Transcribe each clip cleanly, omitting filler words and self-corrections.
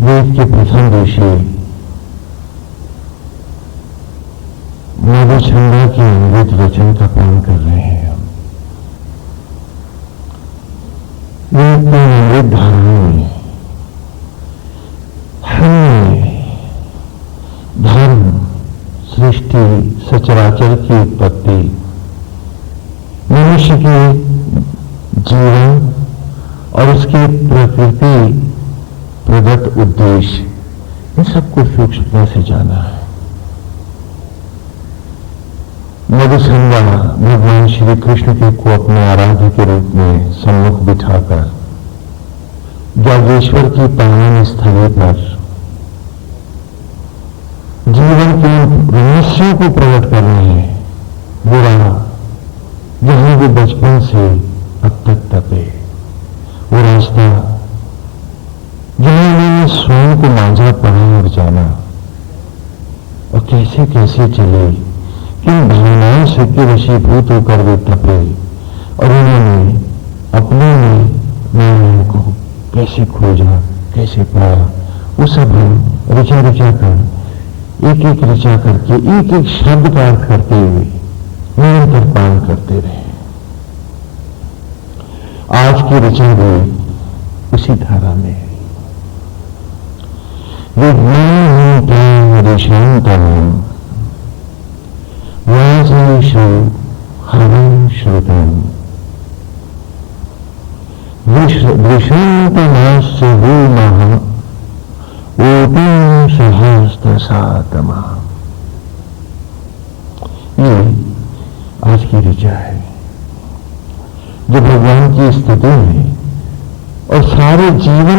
वेद के प्रथम ऋषि मधुछंदा के अमृत वचन का पान कर रहे हैं। वेद के अमृत धारा में हमने धर्म, सृष्टि, सचराचर की उत्पत्ति, मनुष्य के जीवन और उसके प्रकृति प्रदत्त उद्देश्य, इन सबको सूक्ष्मता से जाना है। मधुछंदा भगवान श्री कृष्ण के को अपने आराध्य के रूप में सम्मुख बिठाकर जागेश्वर की पावन स्थली पर जीवन के रहस्यों को प्रकट कर रहे हैं। बुरा जहां वो बचपन से अब तक तपे, वो रास्ता जहां उन्होंने स्वयं को मांझा पड़ा और जाना, और कैसे कैसे चले, किन भावनाओं से के वशीभूत होकर वे तपे, और उन्होंने अपने में नारायण को कैसे खोजा, कैसे पाया, वो सब हम ऋचा ऋचा कर एक एक ऋचा करके एक एक शब्द का अर्थ करते हुए निरंतर पान करते रहे। आज की ऋचा भी उसी धारा में है। विज्ञान शांतम वासेषु हरं श्रुतम् विशान्तमास्य भूमः ऊतं सहस्त्रसातमा। ये आज की ऋचा है जो भगवान की स्थिति में और सारे जीवन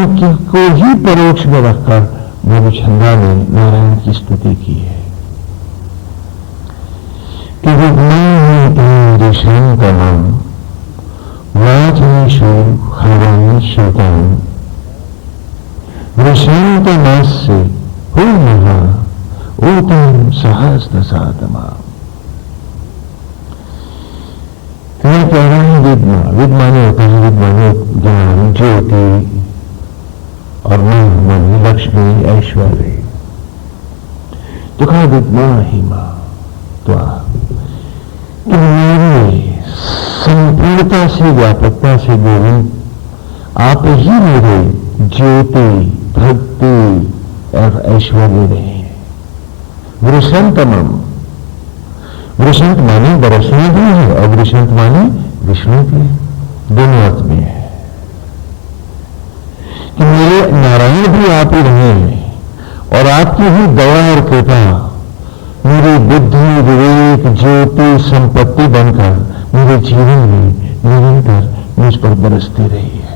को ही परोक्ष में रखकर मधुछंदा ने नारायण की स्तुति की है कि विज्ञान शांतमं वाचेषु हरं श्रुतम् विशान्तमस्य भूमः ऊतं सहस्त्रसातमा। कह रहा है विद्मा, विद्मा ने होता है विद्वान ज्ञान, ज्योति और मन, लक्ष्मी, ऐश्वर्य। तो कहा विद्मा ही मां, तो कि मेरी संपूर्णता से, व्यापकता से गोविंद आप ही मेरे ज्योति, भक्ति और ऐश्वर्य रहे। वृषंतमम, वृषंत माने बरसना भी है और वृषंत माने विष्णु भी, दोनों अर्थ में है कि मेरे नारायण भी आप ही रहे हैं और आपकी ही दया और कृपा मेरी बुद्धि, विवेक, ज्योति, संपत्ति बनकर मेरे जीवन में निरंतर मुझ पर बरसती रही है।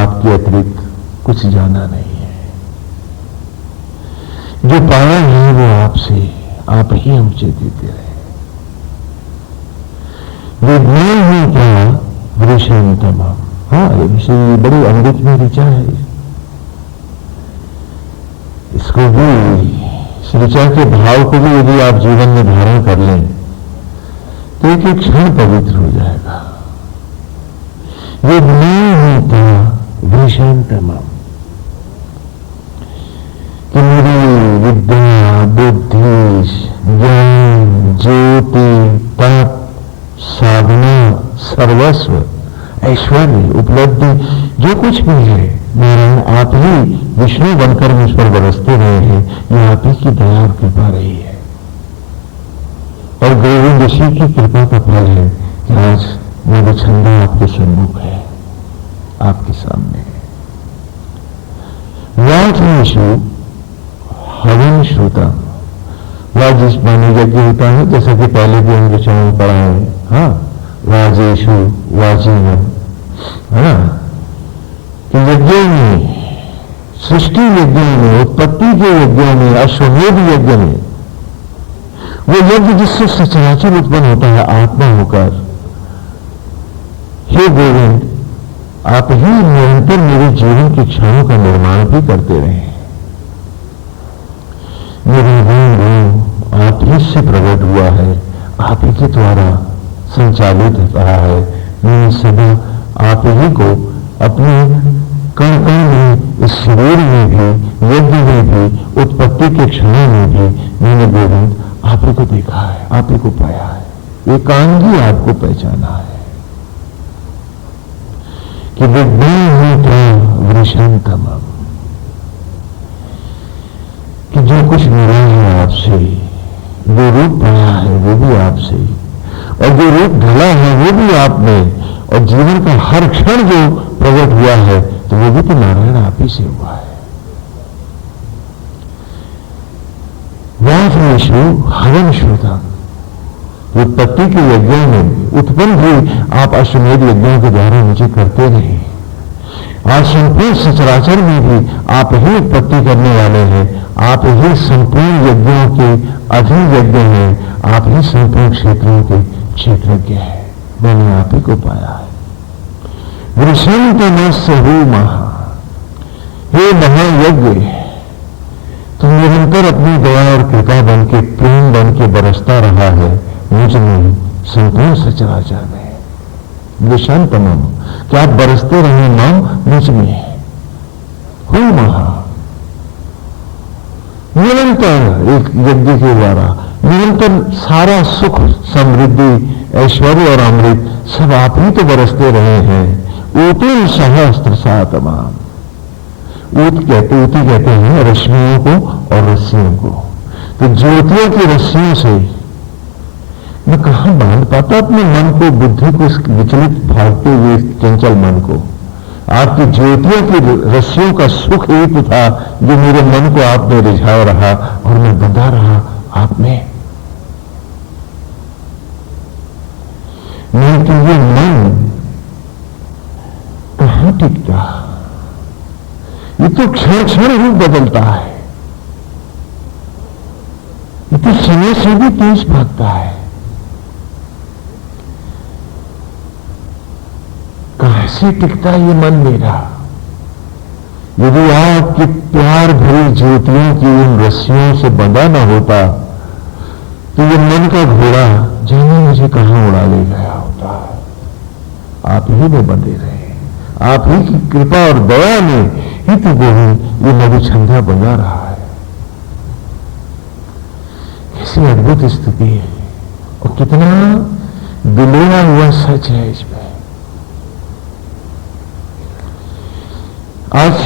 आपके अतिरिक्त कुछ जाना नहीं है। जो पाया है वो आपसे, आप ही हमसे देते रहे। विज्ञान है क्या वृषंतमम्। हाँ, ये बड़ी अमृत में ऋचा है। इसको भी, इस ऋचा के भाव को भी यदि आप जीवन में धारण कर लें तो एक एक क्षण पवित्र हो जाएगा। विज्ञान है क्या वृषंतमम्, कि मेरी विद्या, बुद्धि, ज्ञान, ज्योति, तप, साधना, सर्वस्व, ऐश्वर्य, उपलब्धि, जो कुछ भी है नारायण आप ही विष्णु बनकर मुझ पर बरसते रहे हैं। यह आप ही की दया और कृपा रही है और गोविंद ऋषि की कृपा का फल है कि आज मधुछंदा आपके सम्मुख है, आपके सामने है। वाचेषु हवन् श्रुतम्, वाजिस माने यज्ञ होता है, जैसा कि पहले भी हम ऋचाओं में पढ़ा है। हाँ, वाजेषु वाजीनम, है ना, कि यज्ञों में, सृष्टि यज्ञों में, उत्पत्ति के यज्ञों में, अश्वमेध यज्ञ में, वो यज्ञ जिससे सचराचर उत्पन्न होता है आत्मा होकर, हे गोविंद आप ही निरंतर मेरे जीवन की क्षणों का निर्माण भी करते रहे। मेरा गुण आप ही से प्रकट हुआ है, आप ही के द्वारा संचालित रहा है। मैंने सदा आप ही को अपने कण कण में इस शरीर में भी, यज्ञ में भी, उत्पत्ति के क्षणों में भी मैंने गोविंद आप ही को देखा है, आप ही को पाया है, एकांगी आपको पहचाना है कि वृषंतम, कि जो कुछ मिला है आपसे, जो रूप पाया है वो भी आपसे, और जो रूप ढला है वो भी आप में, और जीवन का हर क्षण जो प्रकट हुआ है तो वो भी तो नारायण आप ही से हुआ है। व्यासु हवन श्रोता, उत्पत्ति के यज्ञों में उत्पन्न हुई आप अश्वमेध यज्ञों के द्वारा मुझे करते रहे। आज संपूर्ण सचराचर में भी आप ही उत्पत्ति करने वाले हैं, आप ही संपूर्ण यज्ञों के अधियज्ञ हैं, आप ही संपूर्ण क्षेत्रों के क्षेत्रज्ञ हैं। मैंने आप ही को पाया है। वृषंत सहु महा, हे महायज्ञ, तुम निरंतर अपनी दया और कृपा बन के, प्रेम बन के बरसता रहा है मुझ में, संपूर्ण सचराचर में। वृषंतमम, क्या आप बरसते रहे नाम मुझ में। हु महा, निरंतर एक यज्ञ के द्वारा निरंतर सारा सुख, समृद्धि, ऐश्वर्य और अमृत सब आप ही तो बरसते रहे हैं। ऊती सहस्त्र सा तमाम, ऊती कहते हैं रश्मियों को और रस्सियों को। तो ज्योतियों की रस्सियों से मैं कहां बांध पाता अपने मन को, बुद्धि को, विचलित भागते हुए चंचल मन को। आपकी ज्योतियों की रस्सियों का सुख एक था जो मेरे मन को आपने रिझाया रहा और मैं बंधा रहा आप में। नहीं तो ये मन कहां टिकता, ये तो क्षण क्षण रूप बदलता है, ये तो समय से भी तेज भागता है। कैसे टिकता ये मन मेरा? यदि आपके प्यार भरी ज्योतियों की उन रस्सियों से बंधा न होता तो ये मन का घोड़ा जाने मुझे कहां उड़ा ले गया होता। आप ही में बंधे रहे, आप ही की कृपा और दया में ही तो गोविंद ये मधुछंदा बना रहा है। कैसी अद्भुत स्थिति है और कितना बिलोया हुआ सच है इसमें। आज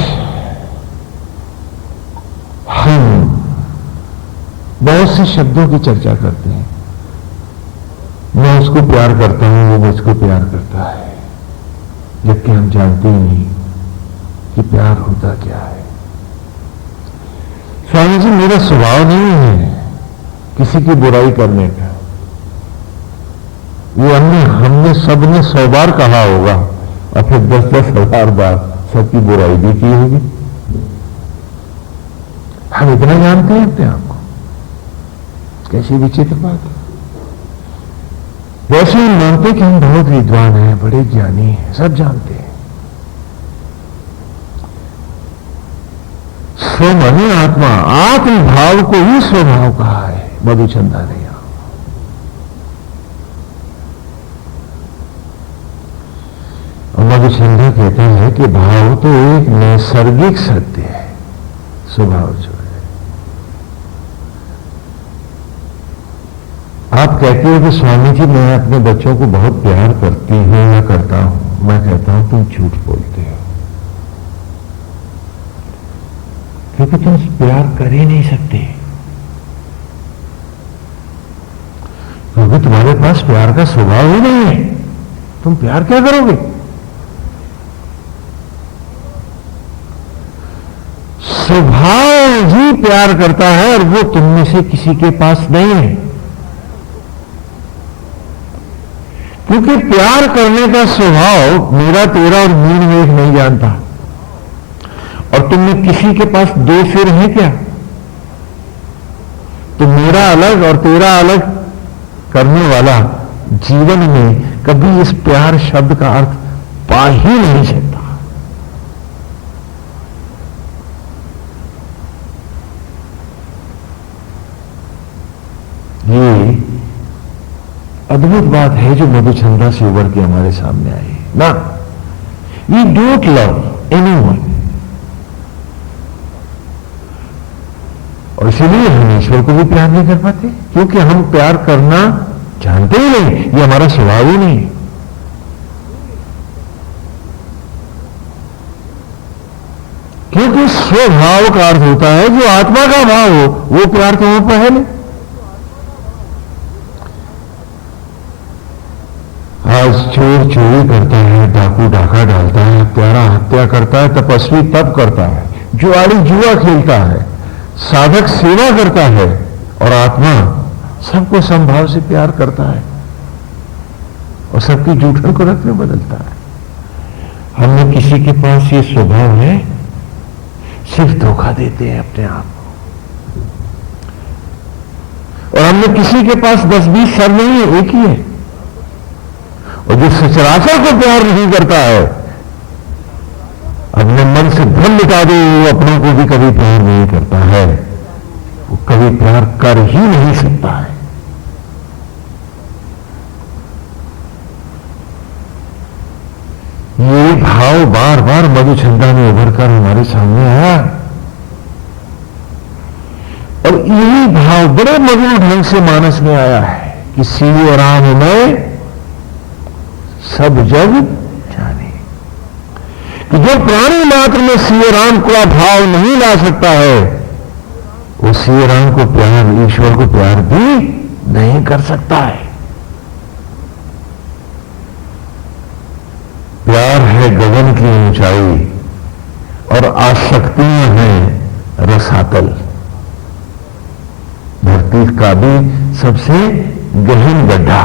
हम बहुत से शब्दों की चर्चा करते हैं, मैं उसको प्यार करता हूं, वो मुझको प्यार करता है, जबकि हम जानते ही नहीं कि प्यार होता क्या है। स्वामी जी, मेरा स्वभाव नहीं है किसी की बुराई करने का। ये हमने सबने 100 बार कहा होगा और फिर 10-10 हजार बार सबकी बुराई भी की होगी। हम इतना जानते हैं अपने आप को, कैसी विचित्र बात है। वैसे ही मानते कि हम बहुत विद्वान हैं, बड़े ज्ञानी हैं, सब जानते हैं। स्वमने आत्मा, आत्म भाव को ही स्वभाव कहा है मधुचंदा ने। मधुचंदा कहता है कि भाव तो एक नैसर्गिक सत्य है, स्वभाव जो है। आप कहते हो कि स्वामी जी मैं अपने बच्चों को बहुत प्यार करती हूं या करता हूं। मैं कहता हूं तुम झूठ बोलते हो, क्योंकि तुम प्यार कर ही नहीं सकते, क्योंकि तुम्हारे पास प्यार का स्वभाव ही नहीं है। तुम प्यार क्या करोगे? स्वभाव ही प्यार करता है और वो तुम में से किसी के पास नहीं है, क्योंकि प्यार करने का स्वभाव मेरा, तेरा और मीन में एक नहीं जानता। और तुम में किसी के पास 2 सिर है क्या? तो मेरा अलग और तेरा अलग करने वाला जीवन में कभी इस प्यार शब्द का अर्थ पा ही नहीं सकता। ये अद्भुत बात है जो मधुचंदा से उभर के हमारे सामने आई ना। वी डोंट लव एनीवन, इसीलिए हम ईश्वर को भी प्यार नहीं कर पाते, क्योंकि हम प्यार करना जानते ही नहीं, ये हमारा स्वभाव ही नहीं है। क्योंकि स्वभाव का अर्थ होता है जो आत्मा का भाव हो, वो प्यार तो वहां पर है नहीं। आज चोर चोरी करता है, डाकू डाका डालता है, हत्यारा हत्या करता है, तपस्वी तप करता है, जुआड़ी जुआ खेलता है, साधक सेवा करता है, और आत्मा सबको समभाव से प्यार करता है और सबकी जूठन को रख में बदलता है। हमने किसी के पास ये स्वभाव है, सिर्फ धोखा देते हैं अपने आप को, और हमने किसी के पास 10-20 सर नहीं है, एक ही है। और जो सचराचर को प्यार नहीं करता है, अपने मन से भ्रम मिटा दे, वो अपनों को भी कभी प्यार नहीं करता है, वो कभी प्यार कर ही नहीं सकता है। ये भाव बार बार मधुचंदा में उभर कर हमारे सामने आया, और यही भाव बड़े मधुर ढंग से मानस में आया है कि सियो राम में सब जग जाने, कि जो प्राणी मात्र में सियो राम का भाव नहीं ला सकता है, वो सियो राम को प्यार, ईश्वर को प्यार भी नहीं कर सकता है। प्यार है गगन की ऊंचाई और आसक्तियां हैं रसातल, धरती का भी सबसे गहन गड्ढा।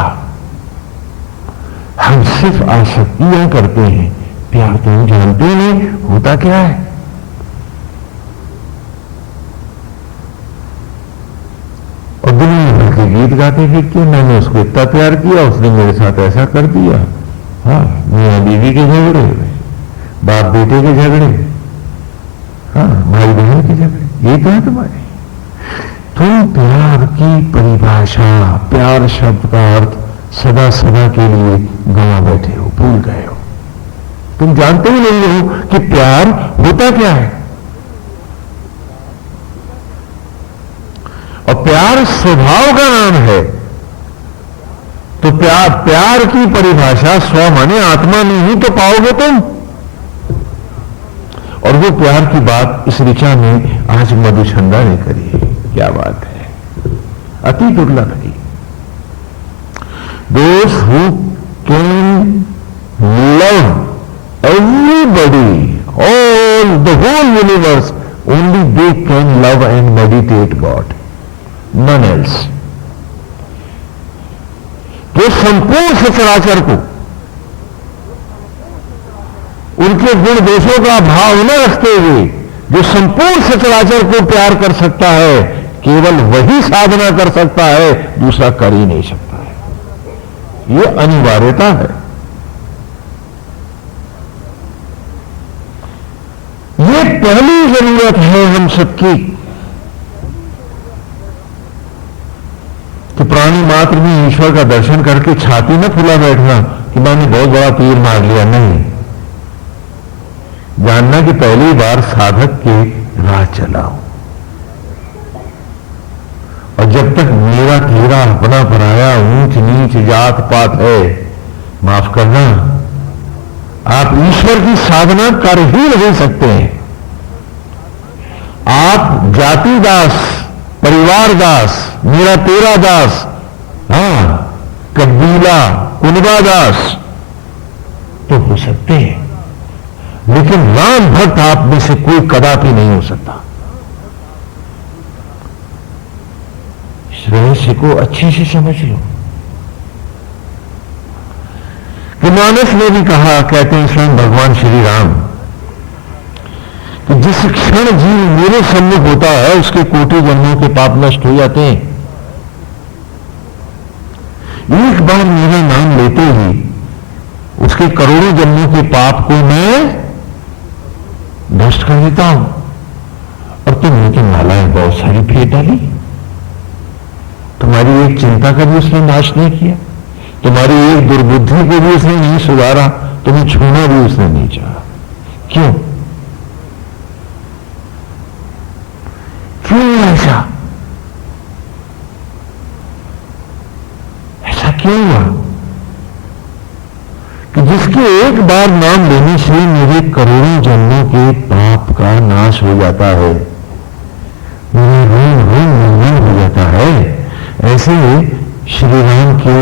हम सिर्फ आसक्तियां करते हैं, प्यार तो हम जानते ही नहीं होता क्या है। और दुनिया भर के गीत गाते फिरते, मैंने उसको इतना प्यार किया, उसने मेरे साथ ऐसा कर दिया। हाँ, मियां बीवी के झगड़े, बाप बेटे के झगड़े, हाँ, भाई बहन के झगड़े, ये तो है तुम्हारे। तुम प्यार की परिभाषा, प्यार शब्द का अर्थ सदा सदा के लिए गंवा बैठे हो, भूल गए हो। तुम जानते ही नहीं हो कि प्यार होता क्या है। और प्यार स्वभाव का नाम है, तो प्यार की परिभाषा स्व माने आत्मा में ही तो पाओगे तुम। और वो प्यार की बात इस ऋचा में आज मधुचंदा ने करी है। क्या बात है, अति दुर्लभ है। Those who can love everybody, all the whole universe, only they can love and meditate God, none else. जो संपूर्ण सचराचर को उनके गुण दोषों का भाव न रखते हुए जो संपूर्ण सचराचर को प्यार कर सकता है, केवल वही साधना कर सकता है, दूसरा कर ही नहीं सकता है। यह अनिवार्यता है। यह पहली जरूरत है हम सबकी कि प्राणी मात्र में ईश्वर का दर्शन करके छाती में फुला बैठना कि मैंने बहुत बड़ा तीर मार लिया, नहीं। जानना कि पहली बार साधक के राह चला हूं, और जब तक मेरा तेरा अपना पराया ऊंच नीच जात पात है, माफ करना, आप ईश्वर की साधना कर ही नहीं सकते हैं। आप जाति दास, परिवार दास, मेरा तेरा दास, हाँ, कबीला कुनबा दास तो हो सकते हैं, लेकिन राम भक्त आप में से कोई कदापि नहीं हो सकता। इस रहस्य को अच्छे से समझ लो कि मानस ने भी कहा, कहते हैं स्वयं भगवान श्री राम, कि जिस क्षण जीव मेरे सम्मुख होता है उसके कोटि जन्मों के पाप नष्ट हो जाते हैं। एक बार मेरा नाम लेते ही उसके करोड़ों जन्मों के पाप को मैं नष्ट कर देता हूं। और तुमने तो मालाएं बहुत सारी फेंक डाली, तुम्हारी एक चिंता का भी उसने नाश नहीं किया, तुम्हारी एक दुर्बुद्धि को भी उसने नहीं सुधारा, तुम्हें छूना भी उसने नहीं चाहा। क्यों? क्यों ऐसा? जिसके एक बार नाम लेने से मेरे करोड़ों जन्मों के पाप का नाश हो जाता है, मेरा रोम रोम निर्मल हो जाता है। ऐसे श्री राम की,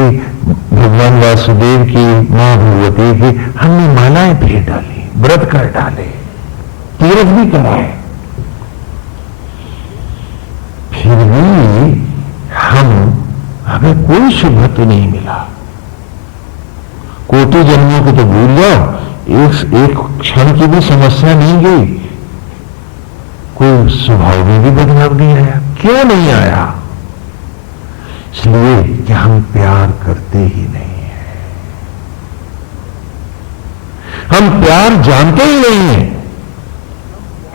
भगवान वासुदेव की, मां भगवती की हमने मालाएं फेर डाली, व्रत कर डाले, तीर्थ भी कराए, फिर भी हमें कोई शुभ तो नहीं मिला। कोटि जन्मों को तो भूल जाओ, एक क्षण की भी समस्या नहीं गई, कोई स्वभाव में भी बदलाव नहीं आया। क्यों नहीं आया? इसलिए कि हम प्यार करते ही नहीं है, हम प्यार जानते ही नहीं है,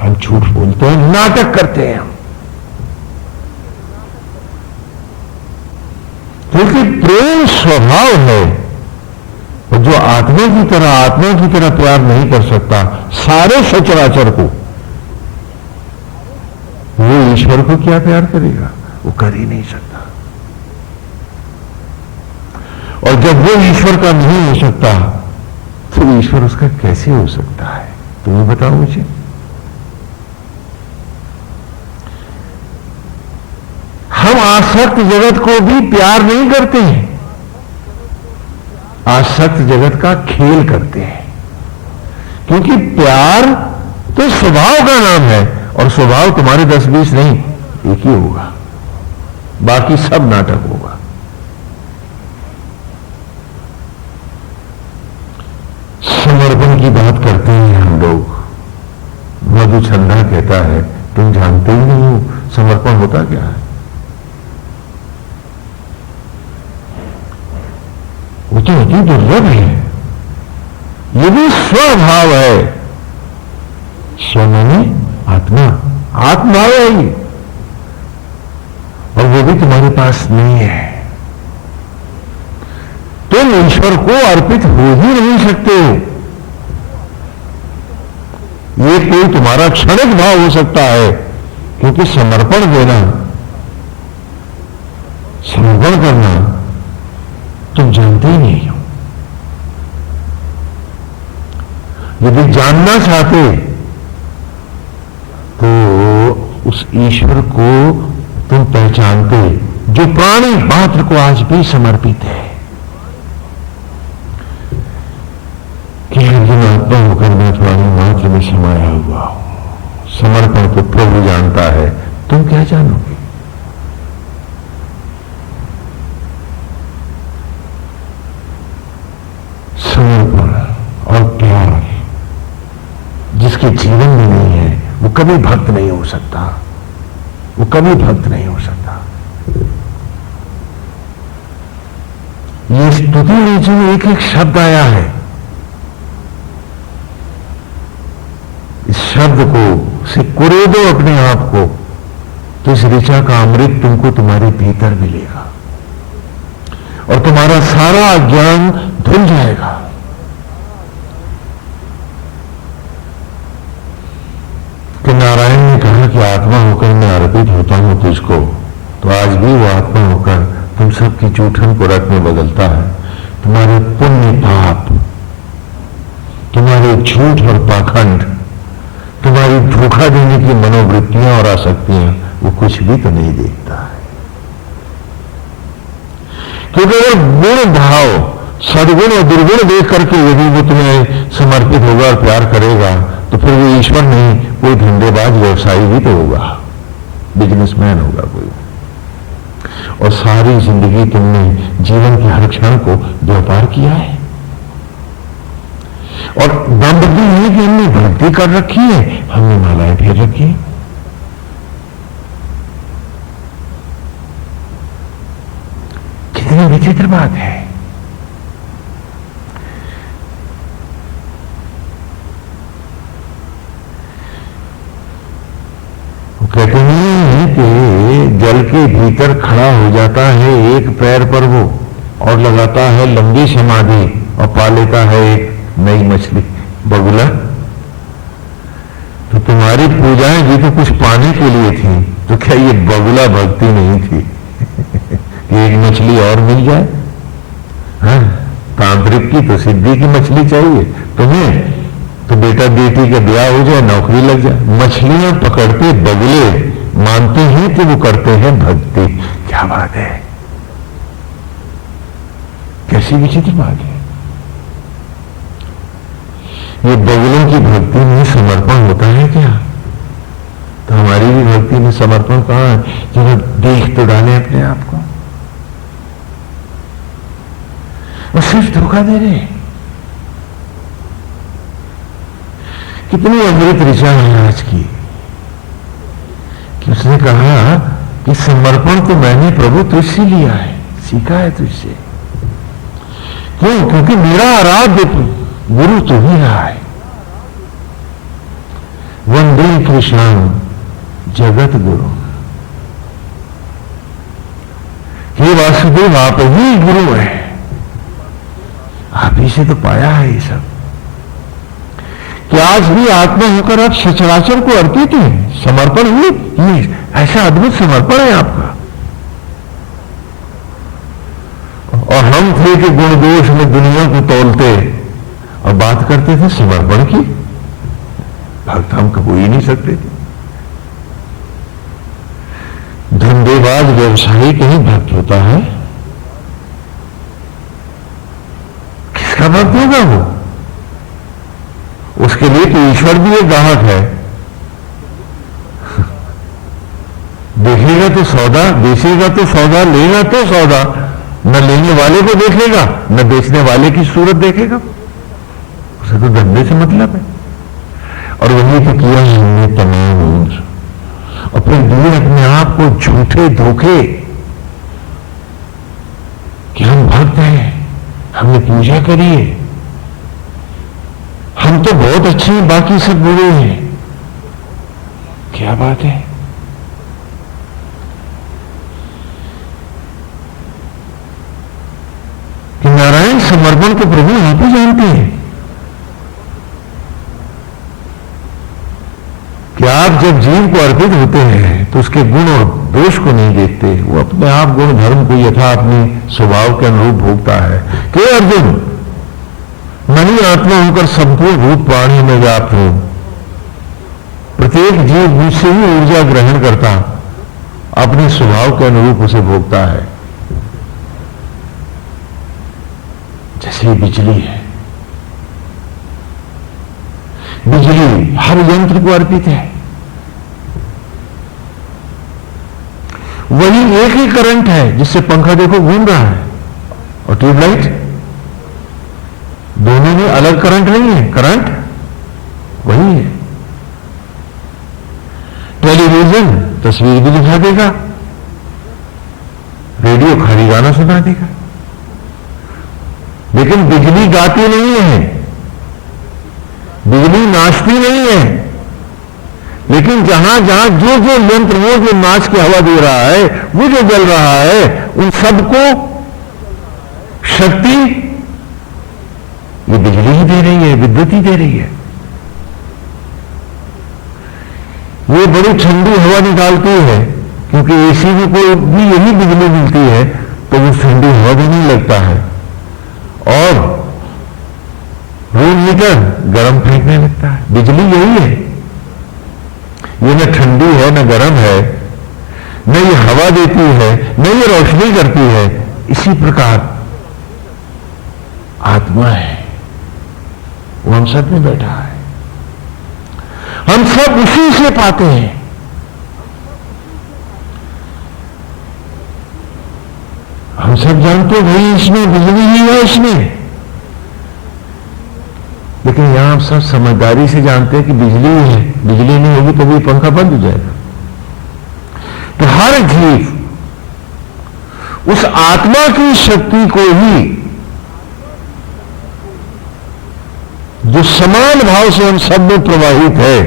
हम झूठ बोलते हैं, नाटक करते हैं। क्योंकि प्रेम स्वभाव है, और जो आत्मा की तरह प्यार नहीं कर सकता सारे सचराचर को, वो ईश्वर को क्या प्यार करेगा? वो कर ही नहीं सकता। और जब वो ईश्वर का नहीं हो सकता, तो ईश्वर उसका कैसे हो सकता है? तुम्हें बताओ मुझे। हम आसक्त जगत को भी प्यार नहीं करते हैं, आसक्त जगत का खेल करते हैं। क्योंकि प्यार तो स्वभाव का नाम है, और स्वभाव तुम्हारे 10-20 नहीं, एक ही होगा, बाकी सब नाटक होगा। समर्पण की बात करते हैं हम लोग। मधुचंदा कहता है, तुम जानते ही नहीं हो समर्पण होता क्या है। वो तो अति दुर्लभ है। ये भी स्वभाव है। स्व माने आत्मा, आत्मा है ये, और वो भी तुम्हारे पास नहीं है। तुम ईश्वर को अर्पित हो ही नहीं सकते हो। ये कोई तुम्हारा क्षणिक भाव हो सकता है, क्योंकि समर्पण देना, समर्पण करना तुम जानते ही नहीं हो। यदि जानना चाहते तो उस ईश्वर को तुम पहचानते जो प्राणी मात्र को आज भी समर्पित है। कि अर्जुन आत्मा होकर मैं प्राणी मात्र में समाया हुआ हूं। समर्पण को प्रभु जानता है, तुम क्या जानोगे? समर्पण और प्यार जिसके जीवन में नहीं है, वो कभी भक्त नहीं हो सकता, वो कभी भक्त नहीं हो सकता। ये स्तुति में जो एक एक शब्द आया है, इस शब्द को से कुरे दो अपने आप को, तो इस ऋचा का अमृत तुमको तुम्हारे भीतर मिलेगा और तुम्हारा सारा ज्ञान धुल जाएगा। कि नारायण ने कहा कि आत्मा होकर मैं अर्पित होता हूं तुझको, तो आज भी वो आत्मा होकर तुम सबकी जूठन को रट में बदलता है। तुम्हारे पुण्य पाप, तुम्हारे झूठ और पाखंड, तुम्हारी धोखा देने की मनोवृत्तियां और आसक्तियां, वो कुछ भी तो नहीं देखता है। क्योंकि वो गुण भाव, सदगुण और दुर्गुण देख करके यदि वो तुम्हें समर्पित होगा और प्यार करेगा, तो फिर वो ईश्वर नहीं, कोई धंधेबाज व्यवसायी भी तो होगा, बिजनेसमैन होगा कोई। और सारी जिंदगी तुमने जीवन के हर क्षण को व्यापार किया है, और दम भी है कि हमने गलती कर रखी है, हमने मालाएं फेर रखी है। कितनी विचित्र बात है। वो कहते हैं कि जल के भीतर खड़ा हो जाता है एक पैर पर वो, और लगाता है लंबी समाधि, और पा लेता है एक नई मछली, बगुला। तो तुम्हारी पूजाएं भी तो कुछ पाने के लिए थी, तो क्या ये बगुला भक्ति नहीं थी कि एक मछली और मिल जाए? हाँ, तांत्रिक की तो सिद्धि की मछली चाहिए, तुम्हें तो बेटा बेटी का ब्याह हो जाए, नौकरी लग जाए। मछलियां पकड़ते बगले मानते हैं कि वो करते हैं भक्ति। क्या बात है, कैसी विचित्र बात है। ये बगलों की भक्ति में समर्पण होता है क्या? तो हमारी भी भक्ति में समर्पण कहां है? जरा देख तो डाले अपने आप को। वो सिर्फ धोखा दे रहे। कितनी अमृत ऋचा है आज की कि उसने कहा कि समर्पण तो मैंने प्रभु तुझसे लिया है, सीखा है तुझसे। क्यों? क्योंकि मेरा आराध्य गुरु तू ही रहा है। वंदे कृष्ण जगत गुरु, हे वासुदेव आप ही गुरु है, आप ही से तो पाया है ये सब। कि आज भी आत्मा होकर आप सचराचर को अर्पित हैं, समर्पण हुए, ये ऐसा अद्भुत समर्पण है आपका। और हम थे कि गुण दोष में दुनिया को तोलते और बात करते थे समर्पण की। भक्त हम कब हो ही नहीं सकते थे। धंधेबाज व्यवसायी कहीं भक्त होता है? किसका भक्त होगा वो? उसके लिए तो ईश्वर भी एक ग्राहक है। देखेगा तो सौदा, बेचेगा तो सौदा, लेगा तो सौदा। न लेने वाले को देखेगा, न बेचने वाले की सूरत देखेगा। उसे तो धंधे से मतलब है। और वही तो किया हमने तमाम उम्र। और फिर दिए अपने आप को झूठे धोखे कि हम भक्त हैं, हमने पूजा करी है, हम तो बहुत अच्छे हैं, बाकी सब बुरे हैं। क्या बात है। कि नारायण समर्पण को प्रभु आप ही जानते हैं कि आप जब जीव को अर्पित होते हैं तो उसके गुण और दोष को नहीं देखते। वो अपने आप गुण धर्म को यथा अपने स्वभाव के अनुरूप भोगता है। कि अर्जुन, मैं ही आत्मा होकर संपूर्ण रूप प्राणी में व्याप्त हूं। प्रत्येक जीव मुझसे ही ऊर्जा ग्रहण करता, अपने स्वभाव के अनुरूप उसे भोगता है। जैसे बिजली है, बिजली हर यंत्र को अर्पित है। वही एक ही करंट है जिससे पंखा देखो घूम रहा है, और ट्यूबलाइट, दोनों में अलग करंट नहीं है, करंट वही है। टेलीविजन तस्वीर भी दिखा देगा, रेडियो खाली गाना सुना देगा, लेकिन बिजली गाती नहीं है, बिजली नाचती नहीं है। लेकिन जहां जहां जो जो यंत्र, वो जो नाच की हवा दे रहा है, वो जो जल रहा है, उन सबको शक्ति ये बिजली ही दे रही है, विद्युत ही दे रही है। ये बड़ी ठंडी हवा निकालती है, क्योंकि एसी में कोई भी यही बिजली मिलती है तो वो ठंडी हवा भी नहीं लगता है। और रूम हीटर गर्म फेंकने लगता है। बिजली यही है, ये न ठंडी है न गर्म है, न ये हवा देती है, न ये रोशनी करती है। इसी प्रकार आत्मा है, वो हम सब में बैठा है, हम सब उसी से पाते हैं। हम सब जानते भाई इसमें बिजली ही है इसमें, लेकिन यहां आप सब समझदारी से जानते हैं कि बिजली है, बिजली नहीं होगी तो भी पंखा बंद हो जाएगा। तो हर जीव उस आत्मा की शक्ति को ही, जो समान भाव से हम सब में प्रवाहित है,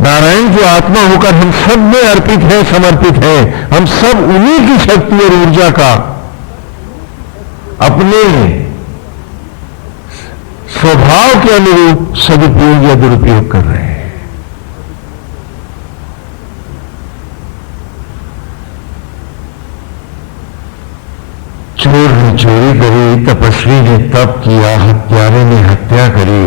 नारायण जो आत्मा होकर हम सब में अर्पित है, समर्पित है, हम सब उन्हीं की शक्ति और ऊर्जा का अपने स्वभाव के अनुरूप सदुपयोग या दुरुपयोग कर रहे हैं। चोर ने चोरी करी, तपस्वी ने तप किया, हत्यारे ने हत्या करी,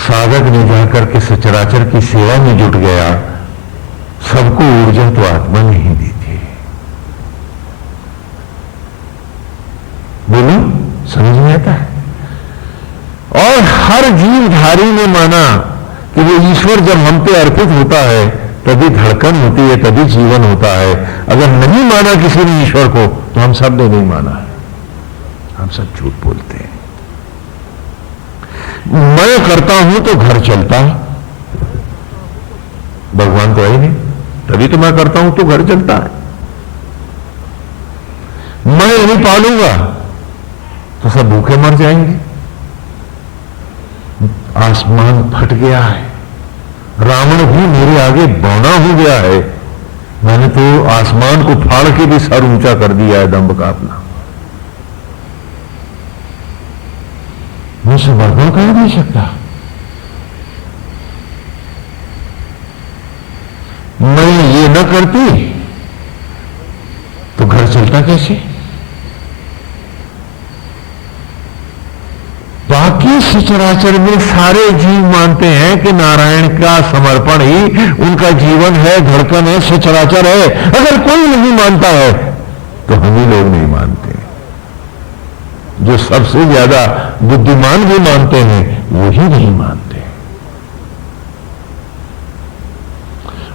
साधक ने जाकर के सचराचर की सेवा में जुट गया, सबको ऊर्जा तो आत्मा ने ही दी थी। बोलो, समझ में आता है? और हर जीवधारी ने माना कि वो ईश्वर जब हम पे अर्पित होता है तभी धड़कन होती है, तभी जीवन होता है। अगर नहीं माना किसी ने ईश्वर को, तो हम सब ने नहीं माना है, हम सब झूठ बोलते हैं। मैं करता हूं तो घर चलता है, भगवान तो है ही नहीं, तभी तो मैं करता हूं तो घर चलता है। मैं नहीं पालूंगा तो सब भूखे मर जाएंगे। आसमान फट गया है, रावण भी मेरे आगे बौना हो गया है, मैंने तो आसमान को फाड़ के भी सर ऊंचा कर दिया है दंभ का अपना। मुझसे बढ़कर कह नहीं सकता। मैं ये न करती तो घर चलता कैसे? बाकी सचराचर में सारे जीव मानते हैं कि नारायण का समर्पण ही उनका जीवन है, धड़कन है, सचराचर है। अगर कोई नहीं मानता है तो हम ही लोग नहीं मानते। जो सबसे ज्यादा बुद्धिमान भी मानते हैं वही नहीं मानते।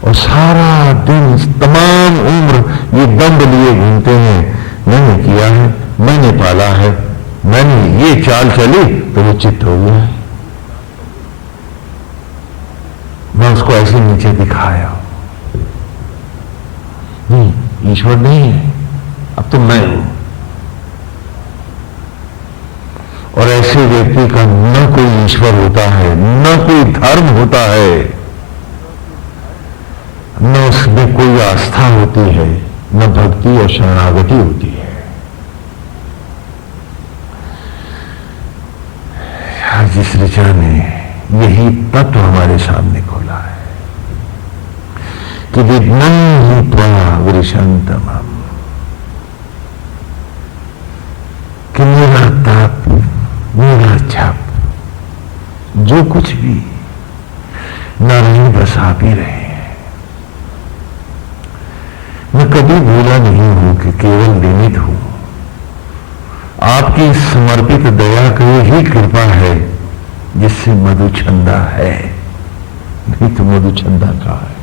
और सारा दिन, तमाम उम्र ये दंड लिए घूमते हैं, मैंने किया है, मैंने पाला है, मैंने ये चाल चली तो वो चित्त हो गया है, मैं उसको ऐसे नीचे दिखाया। नहीं, ईश्वर नहीं है, अब तो मैं हूं। और ऐसे व्यक्ति का न कोई ईश्वर होता है, न कोई धर्म होता है, न उसमें कोई आस्था होती है, न भक्ति और शरणागति होती है। आज इस ऋचा ने यही तत्व हमारे सामने खोला है कि विघ्नं हि त्वा वृषन्तमम्, कि मेरा ताप, मेरा जप, जो कुछ भी नारायण बस आप ही रहे हैं। मैं कभी भूला नहीं हूं कि केवल निमित्त हूं। आपकी समर्पित दया की ही कृपा है जिससे मधुचंदा है, नहीं तो मधुचंदा कहां है?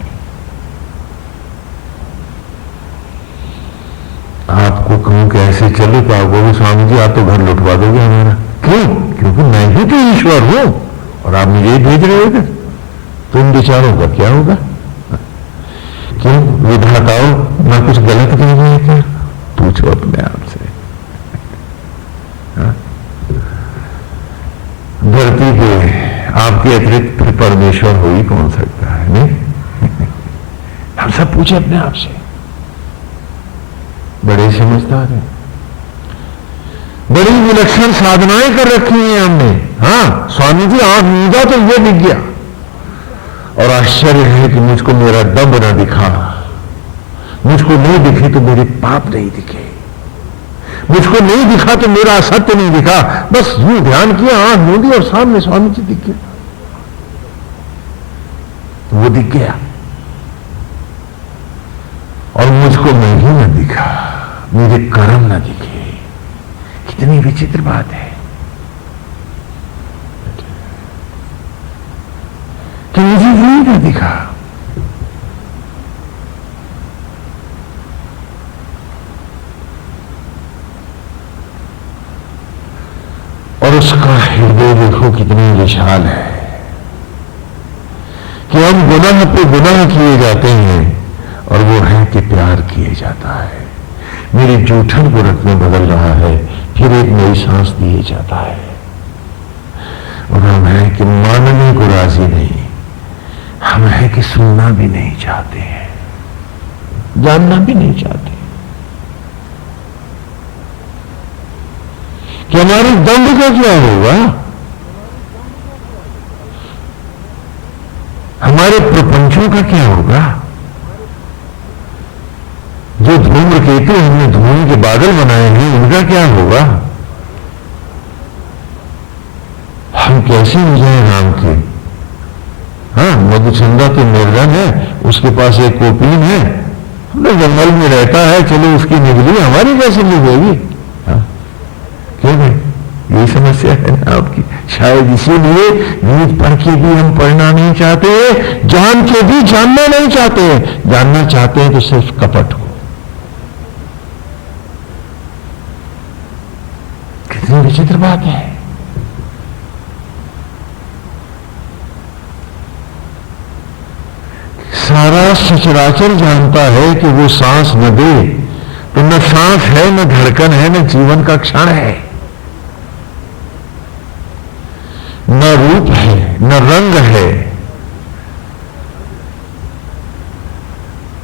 आपको कहूं कि ऐसे चले तो आप बोले स्वामी जी आप तो घर लुटवा दोगे हमारा। क्यों? क्योंकि मैं ही तो ईश्वर हूं और आप मुझे ही भेज रहे हो। तुम बेचारों का क्या होगा? क्यों विधाताओं, मैं कुछ गलत कह रही है क्या? पूछो अपने आप से। धरती पे आपके अतिरिक्त फिर परमेश्वर हो ही कौन सकता है? नहीं हम सब पूछे अपने आप से। बड़े समझदार हैं, बड़ी विलक्षण साधनाएं कर रखी हैं हमने। हाँ स्वामी जी आंख मूंदा तो ये दिख गया, और आश्चर्य है कि मुझको मेरा दम न दिखा, मुझको नहीं दिखे तो मेरे पाप नहीं दिखे, मुझको नहीं दिखा तो मेरा असत्य नहीं दिखा। बस यूं ध्यान किया, आंख मूंदी और सामने स्वामी जी दिख गया, तो वो दिख गया और मुझको मैं ही न दिखा, मेरे कर्म न दिखे। कितनी विचित्र बात है कि मुझे ही न दिखा। और उसका हृदय देखो कितनी विशाल है कि हम गुनाह पे गुनाह किए जाते हैं और वो है कि प्यार किए जाता है। मेरी जूठन को रत में बदल रहा है, फिर एक नई सांस दिए जाता है। और हम है कि मानने को राजी नहीं, हम है कि सुनना भी नहीं चाहते हैं, जानना भी नहीं चाहते कि हमारे दंड का क्या होगा, हमारे प्रपंचों का क्या होगा। जो धूम्रकेतु हमने धूम के बादल बनाए हैं उनका क्या होगा? हम कैसे हो जाए राम के? हाँ, मधुचंदा तो निर्धन है, उसके पास एक कोपीन है, हमने जंगल में रहता है, चलो उसकी निगली हमारी कैसे निभेगी? हाँ, क्यों भाई? यही समस्या है ना आपकी। शायद इसीलिए नीत पढ़ के भी हम पढ़ना नहीं चाहते, जान के भी जानना नहीं चाहते। जानना चाहते हैं तो सिर्फ कपट हो। कितनी विचित्र बात है। सारा सचराचर जानता है कि वो सांस न दे तो न सांस है, न धड़कन है, न जीवन का क्षण है, न रूप है, न रंग है,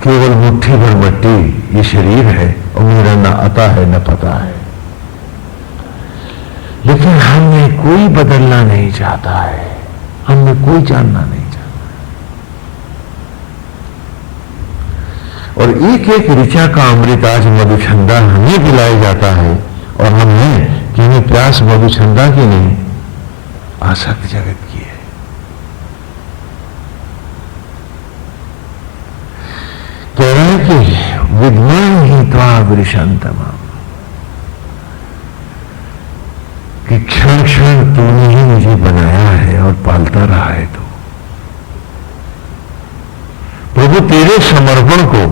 केवल मुट्ठी भर मट्टी ये शरीर है और मेरा न आता है न पता है। लेकिन हमें कोई बदलना नहीं चाहता है, हमें कोई जानना नहीं चाहता। और एक एक ऋचा का अमृत आज मधुचंदा हमें पिलाया जाता है और हम हैं कि हमें प्यास मधुचंदा की नहीं, आसक्त जगत की है। कह रहे हैं कि विद्वान ही त्वावृषंतमा, कि क्षण क्षण तूने ही मुझे बनाया है और पालता रहा है। तो प्रभु तेरे समर्पण को,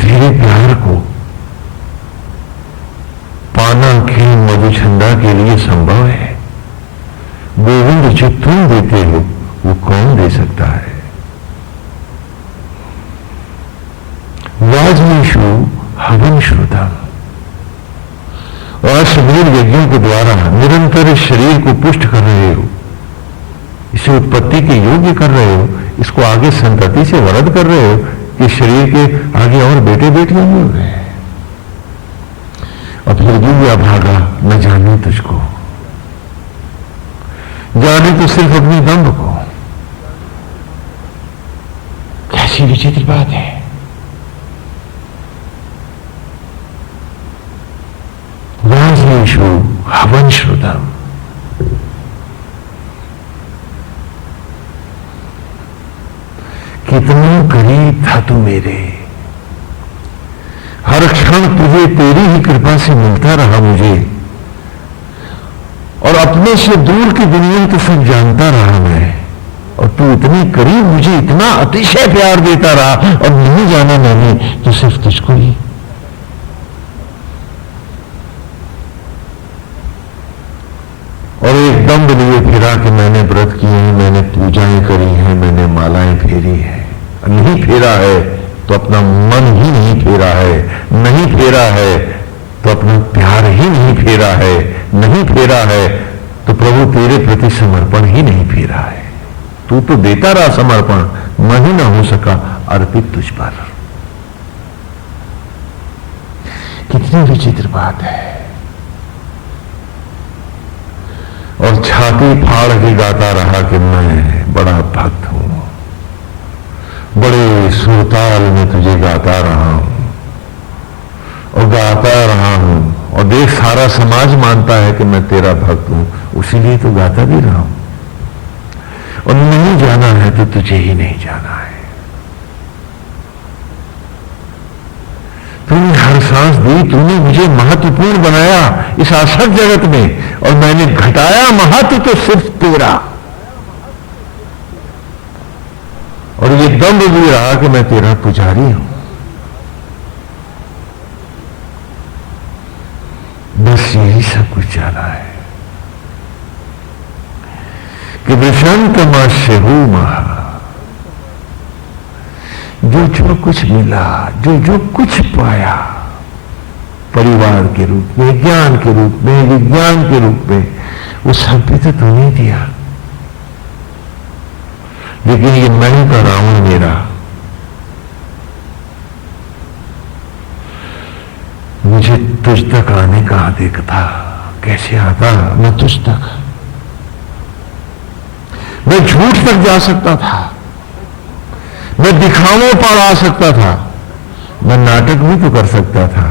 तेरे प्यार को पाना खेल मधुचंदा के लिए संभव है। गोविंद जो तुम देते हो वो कौन दे सकता है? वाजमीशु हवन श्रुतम, और सुदूर यज्ञों के द्वारा निरंतर इस शरीर को पुष्ट कर रहे हो, इसे उत्पत्ति के योग्य कर रहे हो, इसको आगे संतति से वरद कर रहे हो कि शरीर के आगे और बेटे बेटियां नहीं हो गए। और फिर दिव्या भागा न जाने तुझको, जाने तो सिर्फ अपनी दम्भ को। कैसी विचित्र बात है। वाजमीशु हवन श्रुतम, कितना करीब था तू मेरे, हर क्षण तुझे तेरी ही कृपा से मिलता रहा मुझे, और अपने से दूर की दुनिया तो सब जानता रहा मैं, और तू इतनी करीब मुझे इतना अतिशय प्यार देता रहा, और नहीं जाना मैंने तो सिर्फ तुझको ही। और एक दम्भ लिए फिरा कि मैंने व्रत किए हैं, मैंने पूजाएं करी हैं, मैंने मालाएं फेरी है। नहीं फेरा है तो अपना मन ही नहीं फेरा है, नहीं फेरा है तो अपना प्यार ही नहीं फेरा है, नहीं फेरा है तो प्रभु तेरे प्रति समर्पण ही नहीं फेरा है। तू तो देता रहा समर्पण, मन ही ना हो सका अर्पित तुझ पर। कितनी विचित्र बात है। और छाती फाड़ के गाता रहा कि मैं बड़ा भक्त हूं, बड़े सुरताल में तुझे गाता रहा हूं और गाता रहा हूं, और देख सारा समाज मानता है कि मैं तेरा भक्त हूं, उसीलिए तो गाता भी रहा हूं। और नहीं जाना है तो तुझे ही नहीं जाना है। तूने हर सांस दी, तूने मुझे महत्वपूर्ण बनाया इस आसक्त जगत में, और मैंने घटाया महत्व तो सिर्फ तेरा। और ये दम्भ भी रहा कि मैं तेरा पुजारी हूं। बस यही सब कुछ चल रहा है कि विषंतमस्य हूं महा, जो कुछ मिला, जो कुछ पाया, परिवार के रूप में, ज्ञान के रूप में, विज्ञान के रूप में, वो सब भी तो तूने दिया। लेकिन ये मैं का रावण मेरा, मुझे तुझ तक आने का अधिक था। कैसे आता मैं तुझ तक? मैं झूठ तक जा सकता था, मैं दिखावों पर आ सकता था, मैं नाटक भी तो कर सकता था,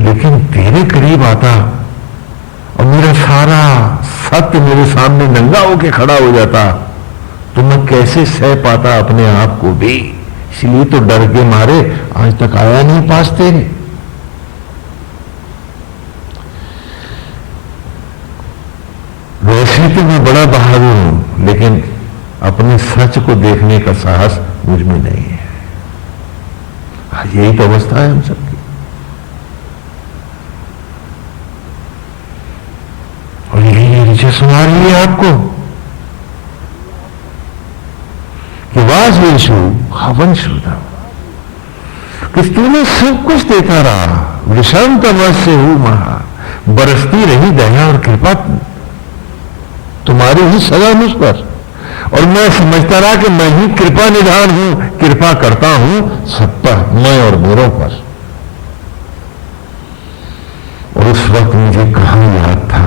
लेकिन तेरे करीब आता और मेरा सारा सत्य मेरे सामने नंगा होके खड़ा हो जाता तो मैं कैसे सह पाता अपने आप को भी। इसलिए तो डर के मारे आज तक आया नहीं पास तेरे। वैसे तो मैं बड़ा बहादुर हूं, लेकिन अपने सच को देखने का साहस मुझ में नहीं है। आज यही तो अवस्था है हम सबकी। और यही नीचे सुना रही है आपको कि वाजेशु हवन शुद्ध, कि तूने सब कुछ देता रहा, विषम तमस्य हूं महा, बरसती रही दया और कृपा तुम्हारी ही सदा मुझ पर, और मैं समझता रहा कि मैं ही कृपा निधान हूं, कृपा करता हूं सब पर, मैं और मेरों पर। और उस वक्त मुझे कहां याद था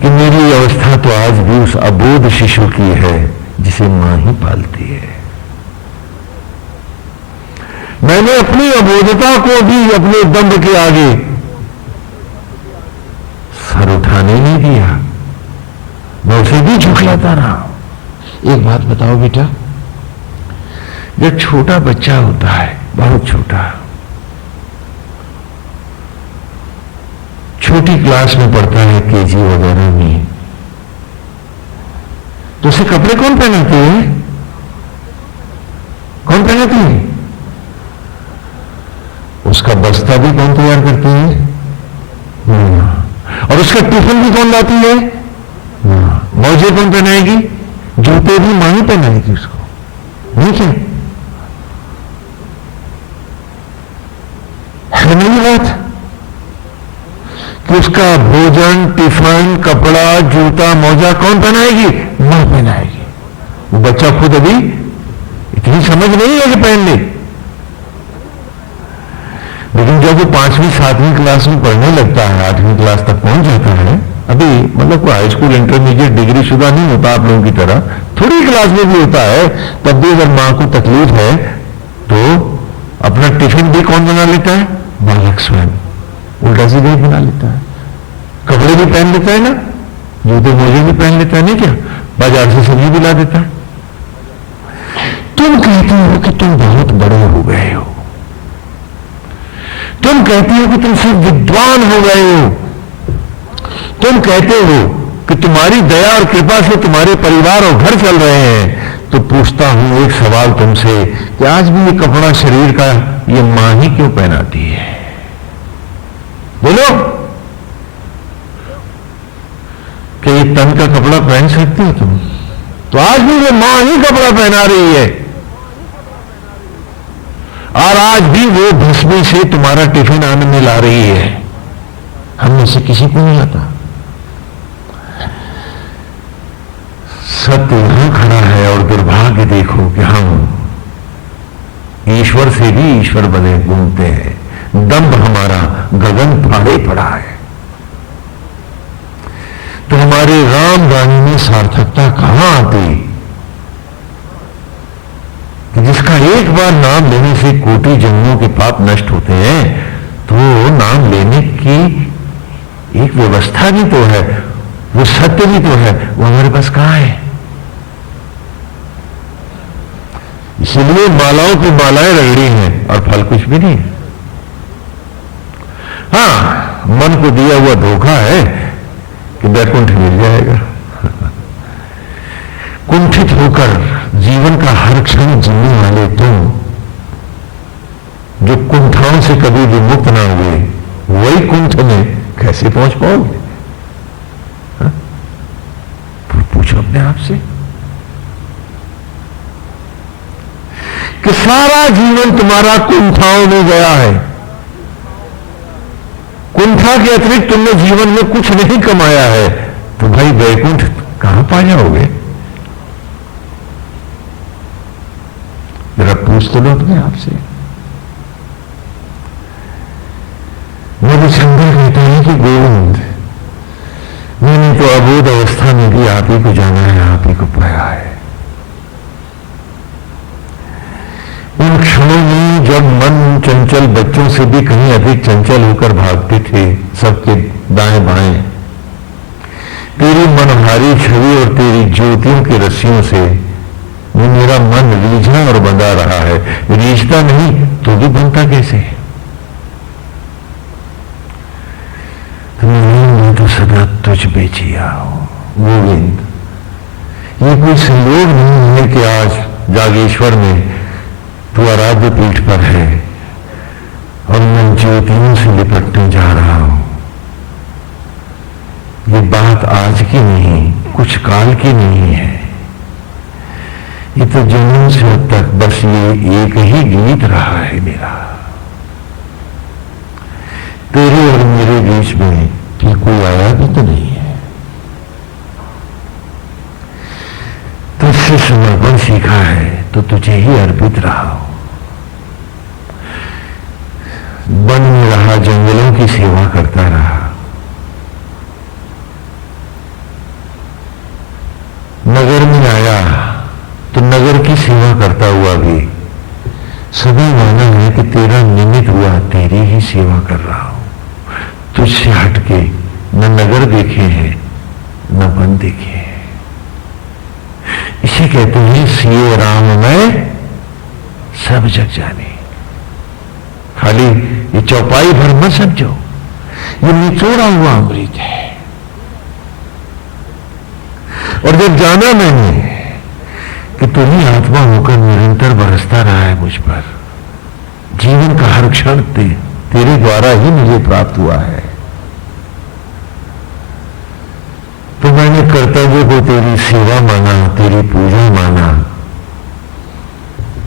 कि मेरी अवस्था तो आज भी उस अबोध शिशु की है जिसे मां ही पालती है। मैंने अपनी अबोधता को भी अपने दंभ के आगे सर उठाने नहीं दिया, मैं उसे भी झुकलाता रहा। एक बात बताओ बेटा, जब छोटा बच्चा होता है, बहुत छोटा, छोटी क्लास में पढ़ता है, केजी वगैरह में, तो उसे कपड़े कौन पहनाते हैं? कौन पहनाते हैं? उसका बस्ता भी कौन तैयार करते हैं? और उसका टिफिन भी कौन लाती है? मौजे कौन पहनाएगी? जूते भी मां ही पहनाएगी उसको, नहीं क्या? है नहीं बात कि उसका भोजन, टिफिन, कपड़ा, जूता, मौजा कौन पहनाएगी? मां पहनाएगी। वो बच्चा खुद अभी इतनी समझ नहीं है कि पहन ले, लेकिन जब वो 5वीं 7वीं क्लास में पढ़ने लगता है, 8वीं क्लास तक पहुंच जाता है, अभी मतलब कोई हाई स्कूल इंटरमीडिएट डिग्री शुदा नहीं होता आप लोगों की तरह, थोड़ी क्लास में भी होता है, तब भी अगर मां को तकलीफ है तो अपना टिफिन भी कौन बना लेता है? बालक स्वयं उल्टा सीधा बना लेता है। कपड़े भी पहन लेता है ना, जूते मोजे भी पहन लेता है, नहीं क्या? बाजार से सब्जी भी ला देता है। तुम कहते हो कि तुम बहुत बड़े हो गए हो, तुम कहते हो कि तुम सिर्फ विद्वान हो गए हो, तुम कहते हो कि तुम्हारी दया और कृपा से तुम्हारे परिवार और घर चल रहे हैं, तो पूछता हूं एक सवाल तुमसे कि आज भी ये कपड़ा शरीर का ये मां ही क्यों पहनाती है? बोलो, कि ये तन का कपड़ा पहन सकती हो तुम? तो आज भी वो मां ही कपड़ा पहना रही है, और आज भी वो भस्मी से तुम्हारा टिफिन आने में ला रही है। हम में से किसी को नहीं आता। सत्य यहां खड़ा है, और दुर्भाग्य देखो कि हम ईश्वर से भी ईश्वर बने घूमते हैं। दंभ हमारा गगन फाड़े पड़ा है, तो हमारे राम वाणी में सार्थकता कहां आती कि जिसका एक बार नाम लेने से कोटि जन्मों के पाप नष्ट होते हैं, तो नाम लेने की एक व्यवस्था भी तो है, वो सत्य भी तो है, वो हमारे पास कहां है? इसलिए मालाओं की मालाएं रगड़ी हैं और फल कुछ भी नहीं है। हाँ, मन को दिया हुआ धोखा है कि वैकुंठ मिल जाएगा। कुंठित होकर जीवन का हर क्षण जीने वाले तुम, जो कुंठाओं से कभी विमुक्त ना हुए, वही कुंठ में कैसे पहुंच पाओगे? पूछो अपने आप से कि सारा जीवन तुम्हारा कुंठाओं में गया है, कुंठा के अतिरिक्त तुमने जीवन में कुछ नहीं कमाया है, तो भाई वैकुंठ कहां पा जाओगे? जरा पूछ तो लो अपने आप से। मधुचंद्र कहता है कि गोविंद, मैंने तो अबोध अवस्था में भी आप ही को जाना है, आप ही को पाया है, जब मन चंचल बच्चों से भी कहीं अधिक चंचल होकर भागते थे सबके दाएं बाएं, तेरी मनहारी छवि और तेरी ज्योतियों की रस्सियों से वो मेरा मन रीझा और बंधा रहा है। रीझता नहीं तो भी बनता कैसे? मैं तो सदा तुझ पे जिया हूं गोविंद। ये कोई संयोग नहीं है कि आज जागेश्वर में तू आराध्य पीठ पर है और मैं ज्योतियों से लिपटने जा रहा हूं। ये बात आज की नहीं, कुछ काल की नहीं है। ये तो जन्म से अब तक बस ये एक ही गीत रहा है मेरा। तेरे और मेरे बीच में फिर कोई आया भी तो नहीं है। तुझसे समर्पण सीखा है तो तुझे ही अर्पित रहा हूं। वन में रहा, जंगलों की सेवा करता रहा, नगर में आया तो नगर की सेवा करता हुआ भी सभी माना है कि तेरा निमित्त हुआ तेरी ही सेवा कर रहा हूं। तुझसे हटके न नगर देखे हैं न वन देखे हैं। इसे कहते हैं सिए राम मैं सब जग जाने। खाली ये चौपाई भर मत समझो, ये निचोड़ा हुआ अमृत है। और जब जाना मैंने कि तू ही आत्मा होकर निरंतर बरसता रहा है मुझ पर, जीवन का हर क्षण तेरे द्वारा ही मुझे प्राप्त हुआ है, तो मैंने कर्तव्य को तेरी सेवा माना, तेरी पूजा माना।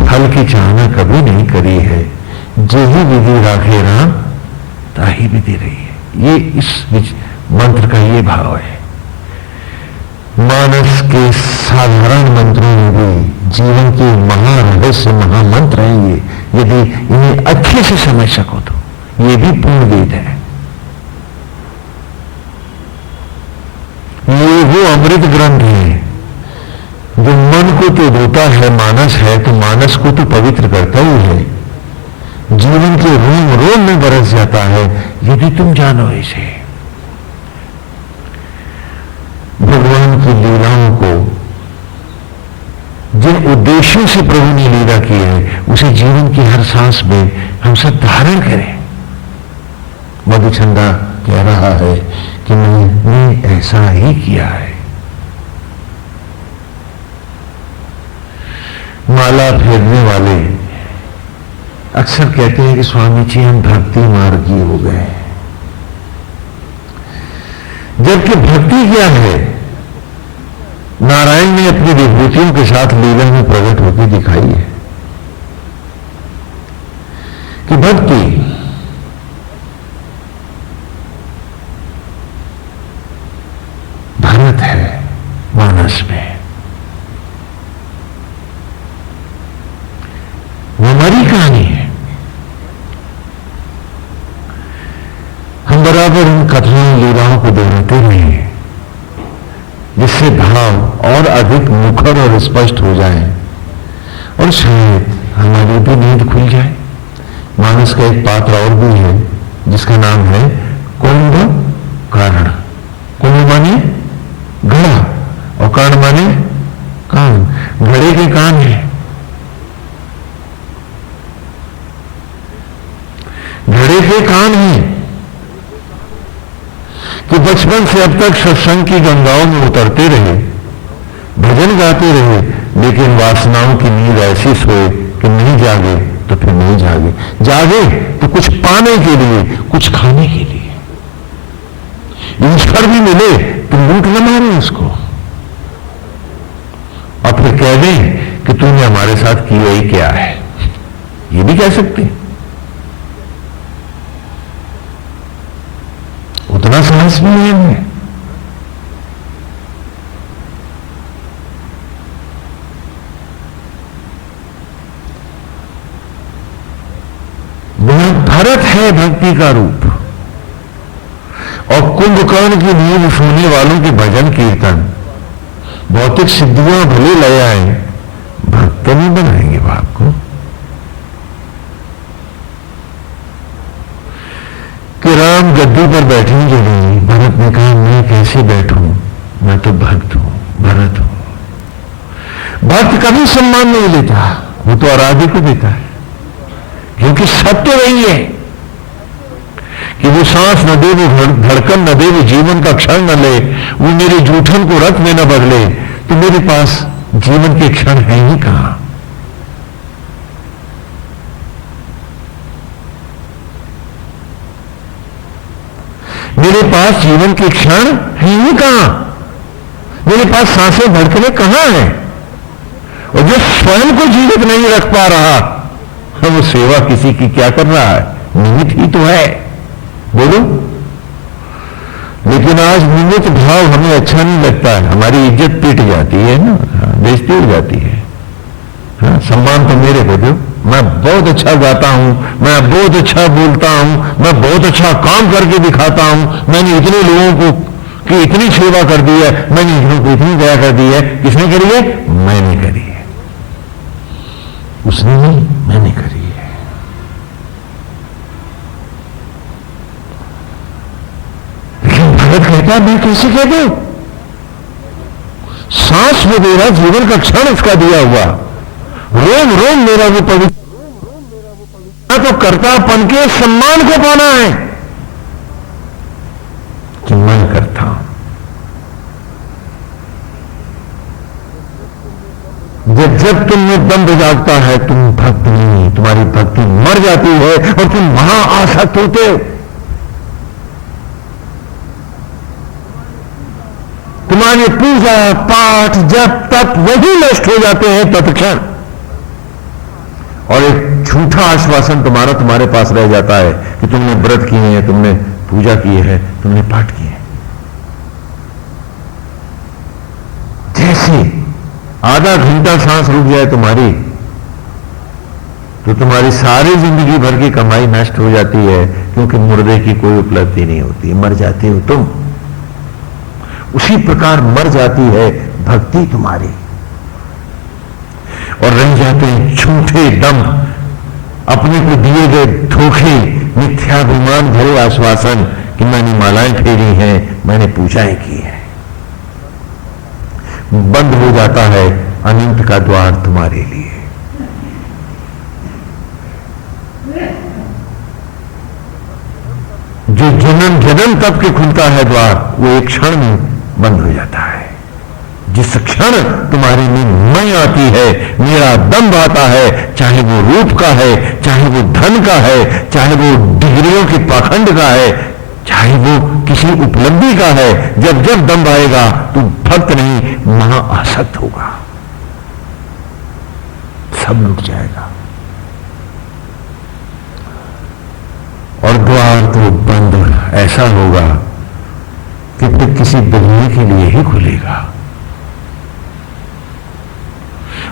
फल की चाहना कभी नहीं करी है। जे ही विधि राखे राम ताही विधि रही है। ये इस मंत्र का ये भाव है। मानस के साधारण मंत्रों में भी जीवन के महारहस्य महामंत्र हैं ये। यदि इन्हें अच्छे से समझ सको तो ये भी पूर्ण वेद है। ये वो अमृत ग्रंथ है जो मन को तो धोता है, मानस है तो मानस को तो पवित्र करता ही है, जीवन के रोम रोम में बरस जाता है यदि तुम जानो इसे। भगवान की लीलाओं को, जिन उद्देश्यों से प्रभु ने लीला की है, उसे जीवन की हर सांस में हम सब धारण करें। मधुचंदा कह रहा है कि मैंने ऐसा ही किया है। माला फेरने वाले अक्सर कहते हैं कि स्वामी जी हम भक्ति मार्गी हो गए, जबकि भक्ति क्या है? नारायण ने अपनी विभूतियों के साथ लीला में प्रकट होकर दिखाई है कि भक्ति भरत है मानस में, वो हमारी कहानी है। हम बराबर इन कथाओं लीलाओं को दोहराते रहे जिससे भाव और अधिक मुखर और स्पष्ट हो जाए और शायद हमारी भी नींद खुल जाए। मानस का एक पात्र और भी है जिसका नाम है कुंभ कारण। कुंभ माने घड़ा और कारण माने कान। घड़े के कान है, घड़े के कान है कि बचपन से अब तक सत्संग की गंगाओं में उतरते रहे, भजन गाते रहे, लेकिन वासनाओं की नींद ऐसी सोए कि नहीं जागे तो फिर नहीं जागे, जागे तो कुछ पाने के लिए, कुछ खाने के लिए। ईश्वर भी मिले तो लूट न मारे उसको और फिर कह दें कि तूने हमारे साथ किया ही क्या है। ये भी कह सकते हैं। उतना साहस भी नहीं है। भरत है भक्ति का रूप और कुंभकर्ण की नींद सोने वालों के भजन कीर्तन भौतिक सिद्धियां भले ले आए, भक्त नहीं बनाएंगे बाप को। कि राम गद्दी पर बैठेंगे नहीं। भरत ने कहा मैं कैसे बैठूं, मैं तो भक्त हूं, भरत हूं। भक्त कभी सम्मान नहीं लेता, वो तो आराध्य को देता है, क्योंकि सत्य वही है कि वो सांस न दे, वो धड़कन न दे, वो जीवन का क्षण न ले, वो मेरे जूठन को रथ में न बदले, तो मेरे पास जीवन के क्षण है ही कहां। मेरे पास जीवन के क्षण है ही कहां, मेरे पास सांसें धड़कने कहां हैं। और जो स्वयं को जीवित नहीं रख पा रहा, वो सेवा किसी की क्या कर रहा है, निमित्त ही तो है। बोलो, लेकिन आज निमित्त भाव हमें अच्छा नहीं लगता है, हमारी इज्जत पिट जाती है ना, बेइज्जती हो जाती है। हाँ, सम्मान तो मेरे को दो, मैं बहुत अच्छा गाता हूं, मैं बहुत अच्छा बोलता हूं, मैं बहुत अच्छा काम करके दिखाता हूं, मैंने इतने लोगों को की इतनी सेवा कर दी है, मैंने इतनों को इतनी दया कर दी है। किसने करी है? मैंने करी है, उसने नहीं, मैंने करी है। लेकिन भगत कहता है मैं कैसे कह दूं, सांस में मेरा जीवन का क्षण उसका दिया हुआ, रोम रोम मेरा वो पवित्र, तो कर्तापन के सम्मान को पाना है कि मैं करता हूं। जब जब तुम में दम्भ जागता है, तुम भक्त नहीं, तुम्हारी भक्ति मर जाती है और तुम वहां आसक्त होते हो। तुम्हारी पूजा पाठ जब तक वही नष्ट हो जाते हैं तत्क्षण, और एक झूठा आश्वासन तुम्हारे पास रह जाता है कि तुमने व्रत किए हैं, तुमने पूजा की है, तुमने पाठ किए हैं। जैसे आधा घंटा सांस रुक जाए तुम्हारी, तो तुम्हारी सारी जिंदगी भर की कमाई नष्ट हो जाती है, क्योंकि मुर्दे की कोई उपलब्धि नहीं होती, मर जाते हो तुम। उसी प्रकार मर जाती है भक्ति तुम्हारी, और रह जाते हैं झूठे दम, अपने को दिए गए धोखे, मिथ्याभिमान भरे आश्वासन कि मैंने मालाएं फेरी हैं, मैंने पूजाएं की हैं। बंद हो जाता है अनंत का द्वार तुम्हारे लिए। जो जन्म जन्म तक के खुलता है द्वार, वो एक क्षण में बंद हो जाता है। जिस क्षण तुम्हारे में मैं आती है, मेरा दम आता है, चाहे वो रूप का है, चाहे वो धन का है, चाहे वो डिग्रियों के पाखंड का है, चाहे वो किसी उपलब्धि का है, जब जब दम आएगा तो भक्त नहीं, महाआसक्त होगा, सब लुट जाएगा और द्वार तो बंद ऐसा होगा कि फिर किसी बिल्ली के लिए ही खुलेगा।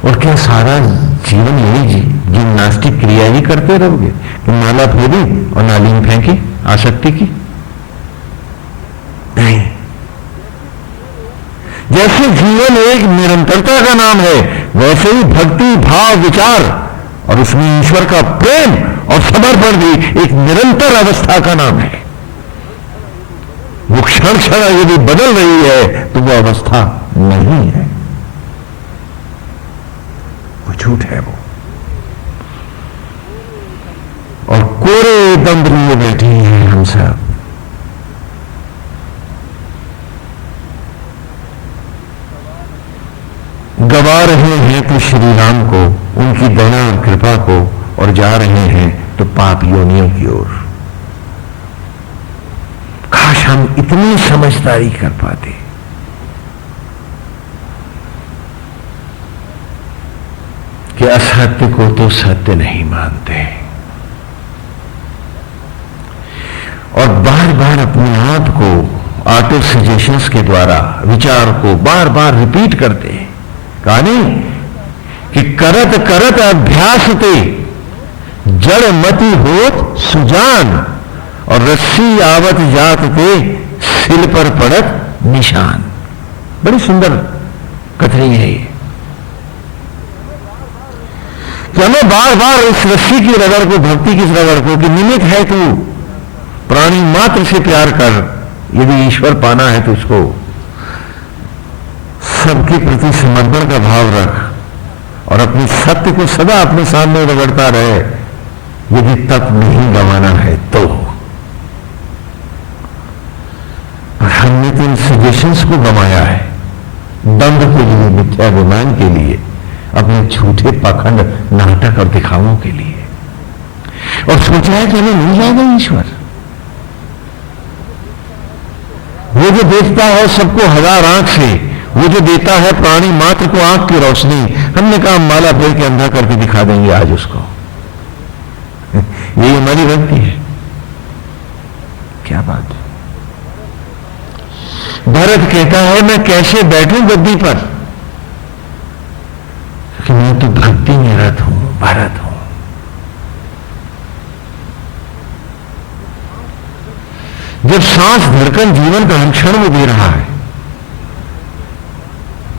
और क्या सारा जीवन यही जिम्नास्टिक क्रिया ही करते रहोगे कि माला फेरी और नाली में फेंकी आसक्ति की? नहीं। जैसे जीवन एक निरंतरता का नाम है, वैसे ही भक्ति भाव विचार और उसमें ईश्वर का प्रेम और समर्पण भी एक निरंतर अवस्था का नाम है। वो क्षण क्षण यदि बदल रही है तो वो अवस्था नहीं है, वो झूठ है। वो और कोरे दम लिए बैठे हैं हम सब। गवा रहे हैं तो श्री राम को, उनकी दया और कृपा को, और जा रहे हैं तो पाप योनियों की ओर। काश हम इतनी समझदारी कर पाते कि असत्य को तो सत्य नहीं मानते और बार बार अपने आप को ऑटो सजेशंस के द्वारा विचार को बार बार रिपीट करते हैं। कहा नहीं कि करत करत अभ्यास ते जड़ मति होत सुजान, और रस्सी आवत जात ते सिल पर पड़त निशान। बड़ी सुंदर कथनी है ये कि हमें बार बार इस रस्सी की रगड़ को, भक्ति की रगड़ को, कि निमित्त है तू प्राणी मात्र से प्यार कर। यदि ईश्वर पाना है तो उसको सबके प्रति समर्पण का भाव रख और अपनी सत्य को सदा अपने सामने रगड़ता रहे। यदि तप नहीं गंवाना है तो। और हमने तो इन सजेशंस को गंवाया है, दंड के लिए, मिथ्याभिमान के लिए, अपने झूठे पाखंड नाटक और दिखावों के लिए, और सोचा है कि हमें मिल जाएगा ईश्वर। वो जो देखता है सबको हजार आंख से, वो जो देता है प्राणी मात्र को आंख की रोशनी, हमने कहा माला फेर के अंधा करके दिखा देंगे आज उसको। यही हमारी गलती है। क्या बात है। भरत कहता है मैं कैसे बैठूं गद्दी पर, कि मैं तो भक्ति में रत हूं, भरत हूं। जब सांस धड़कन जीवन का क्षण में दे रहा है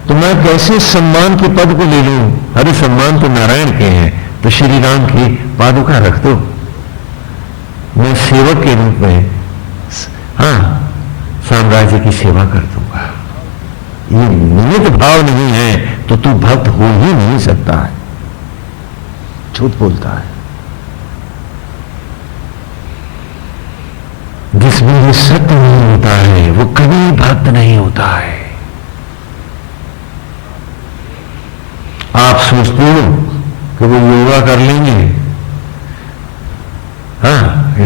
तो मैं कैसे सम्मान के पद को ले लूं। अरे सम्मान तो नारायण के हैं, तो श्री राम की पादुका रख दो। मैं सेवक के रूप में साम्राज्य की सेवा कर दूंगा। ये निमित्त भाव नहीं है तो तू भक्त हो ही नहीं सकता है। झूठ बोलता है। जिसमें ये सत्य नहीं होता है वो कभी भक्त नहीं होता है। आप सोचते हो कि वो योगा कर लेंगे,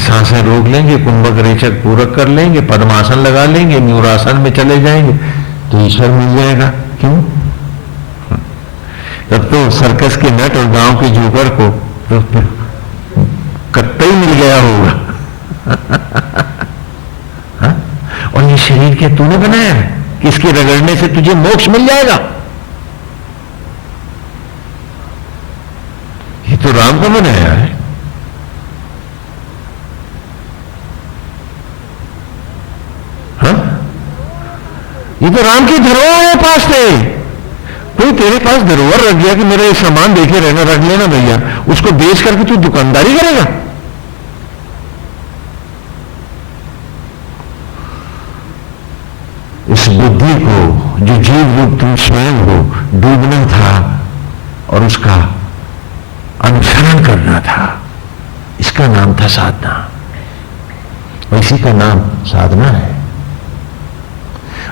सांसें रोक लेंगे, कुंभक रेचक पूरक कर लेंगे, पद्मासन लगा लेंगे, न्यूरासन में चले जाएंगे तो ईश्वर मिल जाएगा। क्यों? तब तो सर्कस के नट और गांव के जोकर को तो कत्तई मिल गया होगा। और ये शरीर क्या तूने बनाया है कि इसके रगड़ने से तुझे मोक्ष मिल जाएगा? ये तो राम को बनाया है। ये तो राम की धरोहर है पास से। कोई तेरे पास धरोहर रख गया कि मेरा ये सामान देखे रहना, रख लेना भैया, उसको बेच करके तू दुकानदारी करेगा? इस बुद्धि को जो जीव रूप तुम स्वयं हो डूबना था और उसका अनुसरण करना था, इसका नाम था साधना। और इसी का नाम साधना है।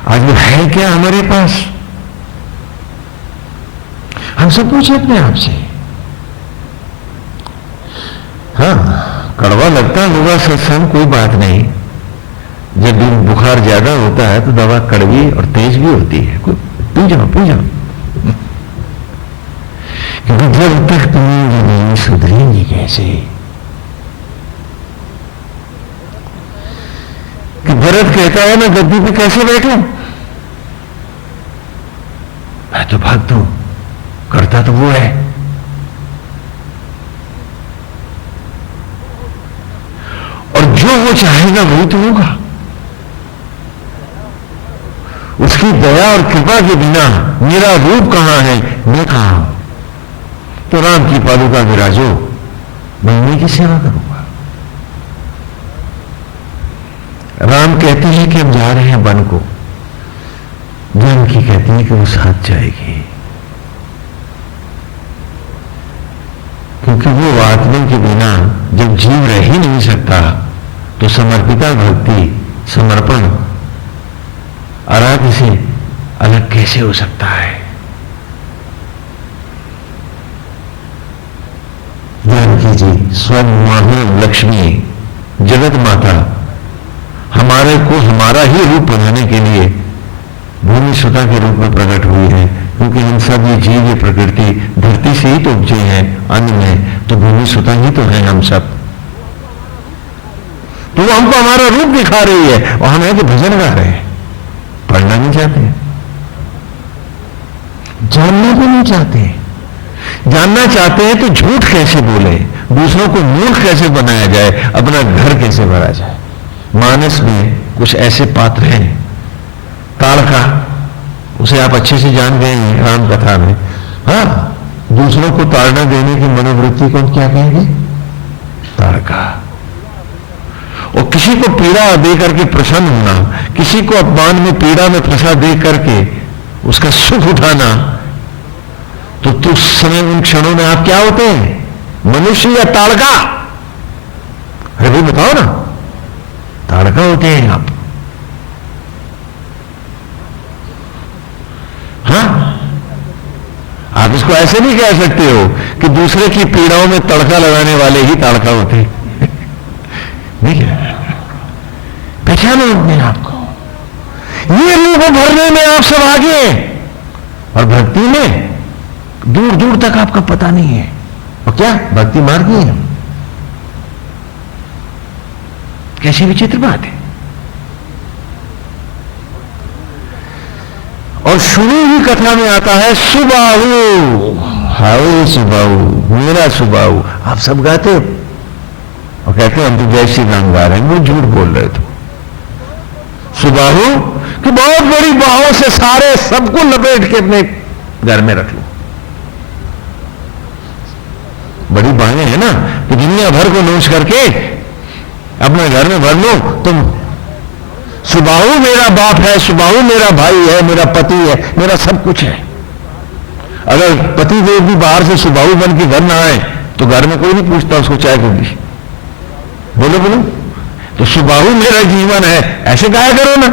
आज वो है क्या हमारे पास? हम सब पूछे अपने आप से। कड़वा लगता होगा सत्संग, कोई बात नहीं। जब भी बुखार ज्यादा होता है तो दवा कड़वी और तेज भी होती है। पी जाओ। क्योंकि जब तक तुम्हें नहीं सुधरेंगी कैसे? कि भरत कहता है मैं गद्दी पे कैसे बैठूं? मैं तो भक्त हूं, करता तो वो है। और जो वो चाहेगा वही तो होगा। उसकी दया और कृपा के बिना मेरा रूप कहां है, मैं कहां हूं? तो राम की पादुका विराजो, मैं उन्हीं की सेवा करूंगा। राम कहते हैं कि हम जा रहे हैं वन को, जानकी कहती है कि वो साथ जाएगी। क्योंकि वो आत्मा के बिना जब जीव रह ही नहीं सकता तो समर्पिता भक्ति, समर्पण आराध्य से अलग कैसे हो सकता है? जानकी जी स्वयं महान लक्ष्मी, जगत माता, हमारे को हमारा ही रूप बनाने के लिए भूमि सुता के रूप में प्रकट हुई है। क्योंकि हम सब ये जीव, ये प्रकृति धरती से ही तो उपजे हैं, अन्न में तो भूमि सुता ही तो है हम सब। तो वो हमको हमारा रूप दिखा रही है और हम है कि भजन गा रहे हैं। पढ़ना नहीं चाहते, जानना भी नहीं चाहते। जानना चाहते हैं तो झूठ कैसे बोले, दूसरों को मूर्ख कैसे बनाया जाए, अपना घर कैसे भरा जाए। मानस में कुछ ऐसे पात्र हैं, ताड़का, उसे आप अच्छे से जान गए हैं राम कथा में। दूसरों को ताड़ना देने की मनोवृत्ति को हम क्या कहेंगे? ताड़का। और किसी को पीड़ा दे करके प्रसन्न होना, किसी को अपमान में पीड़ा में फंसा दे करके उसका सुख उठाना, तो उस समय उन क्षणों में आप क्या होते हैं, मनुष्य या ताड़का? अरे भाई बताओ ना, ताड़का होते हैं आप। हाँ, आप इसको ऐसे नहीं कह सकते हो कि दूसरे की पीड़ाओं में तड़का लगाने वाले ही ताड़का होते हैं। नहीं है, पहचानो अपने आप को। ये रूप भरने में आप सब आगे हैं, और भक्ति में दूर दूर तक आपका पता नहीं है। और क्या भक्ति मार्गी है? कैसी विचित्र बात है। और शुरू ही कथा में आता है सुबाहु, हाउ सुबाहु, मेरा सुबाहु। आप सब गाते हो और कहते हैं हम तो जय श्री राम गा रहे हैं, वो झूठ बोल रहे थे। सुबाहु कि बहुत बड़ी बाहों से सारे सबको लपेट के अपने घर में रख लो। बड़ी बाहें हैं ना, कि दुनिया भर को नोच करके अपने घर में भर लो तुम। सुबाहु मेरा बाप है, सुबाहु मेरा भाई है, मेरा पति है, मेरा सब कुछ है। अगर पति देव भी बाहर से सुबाहु बन के घर ना आए तो घर में कोई नहीं पूछता उसको चाय को दी। बोलो बोलो, तो सुबाहु मेरा जीवन है, ऐसे गाया करो ना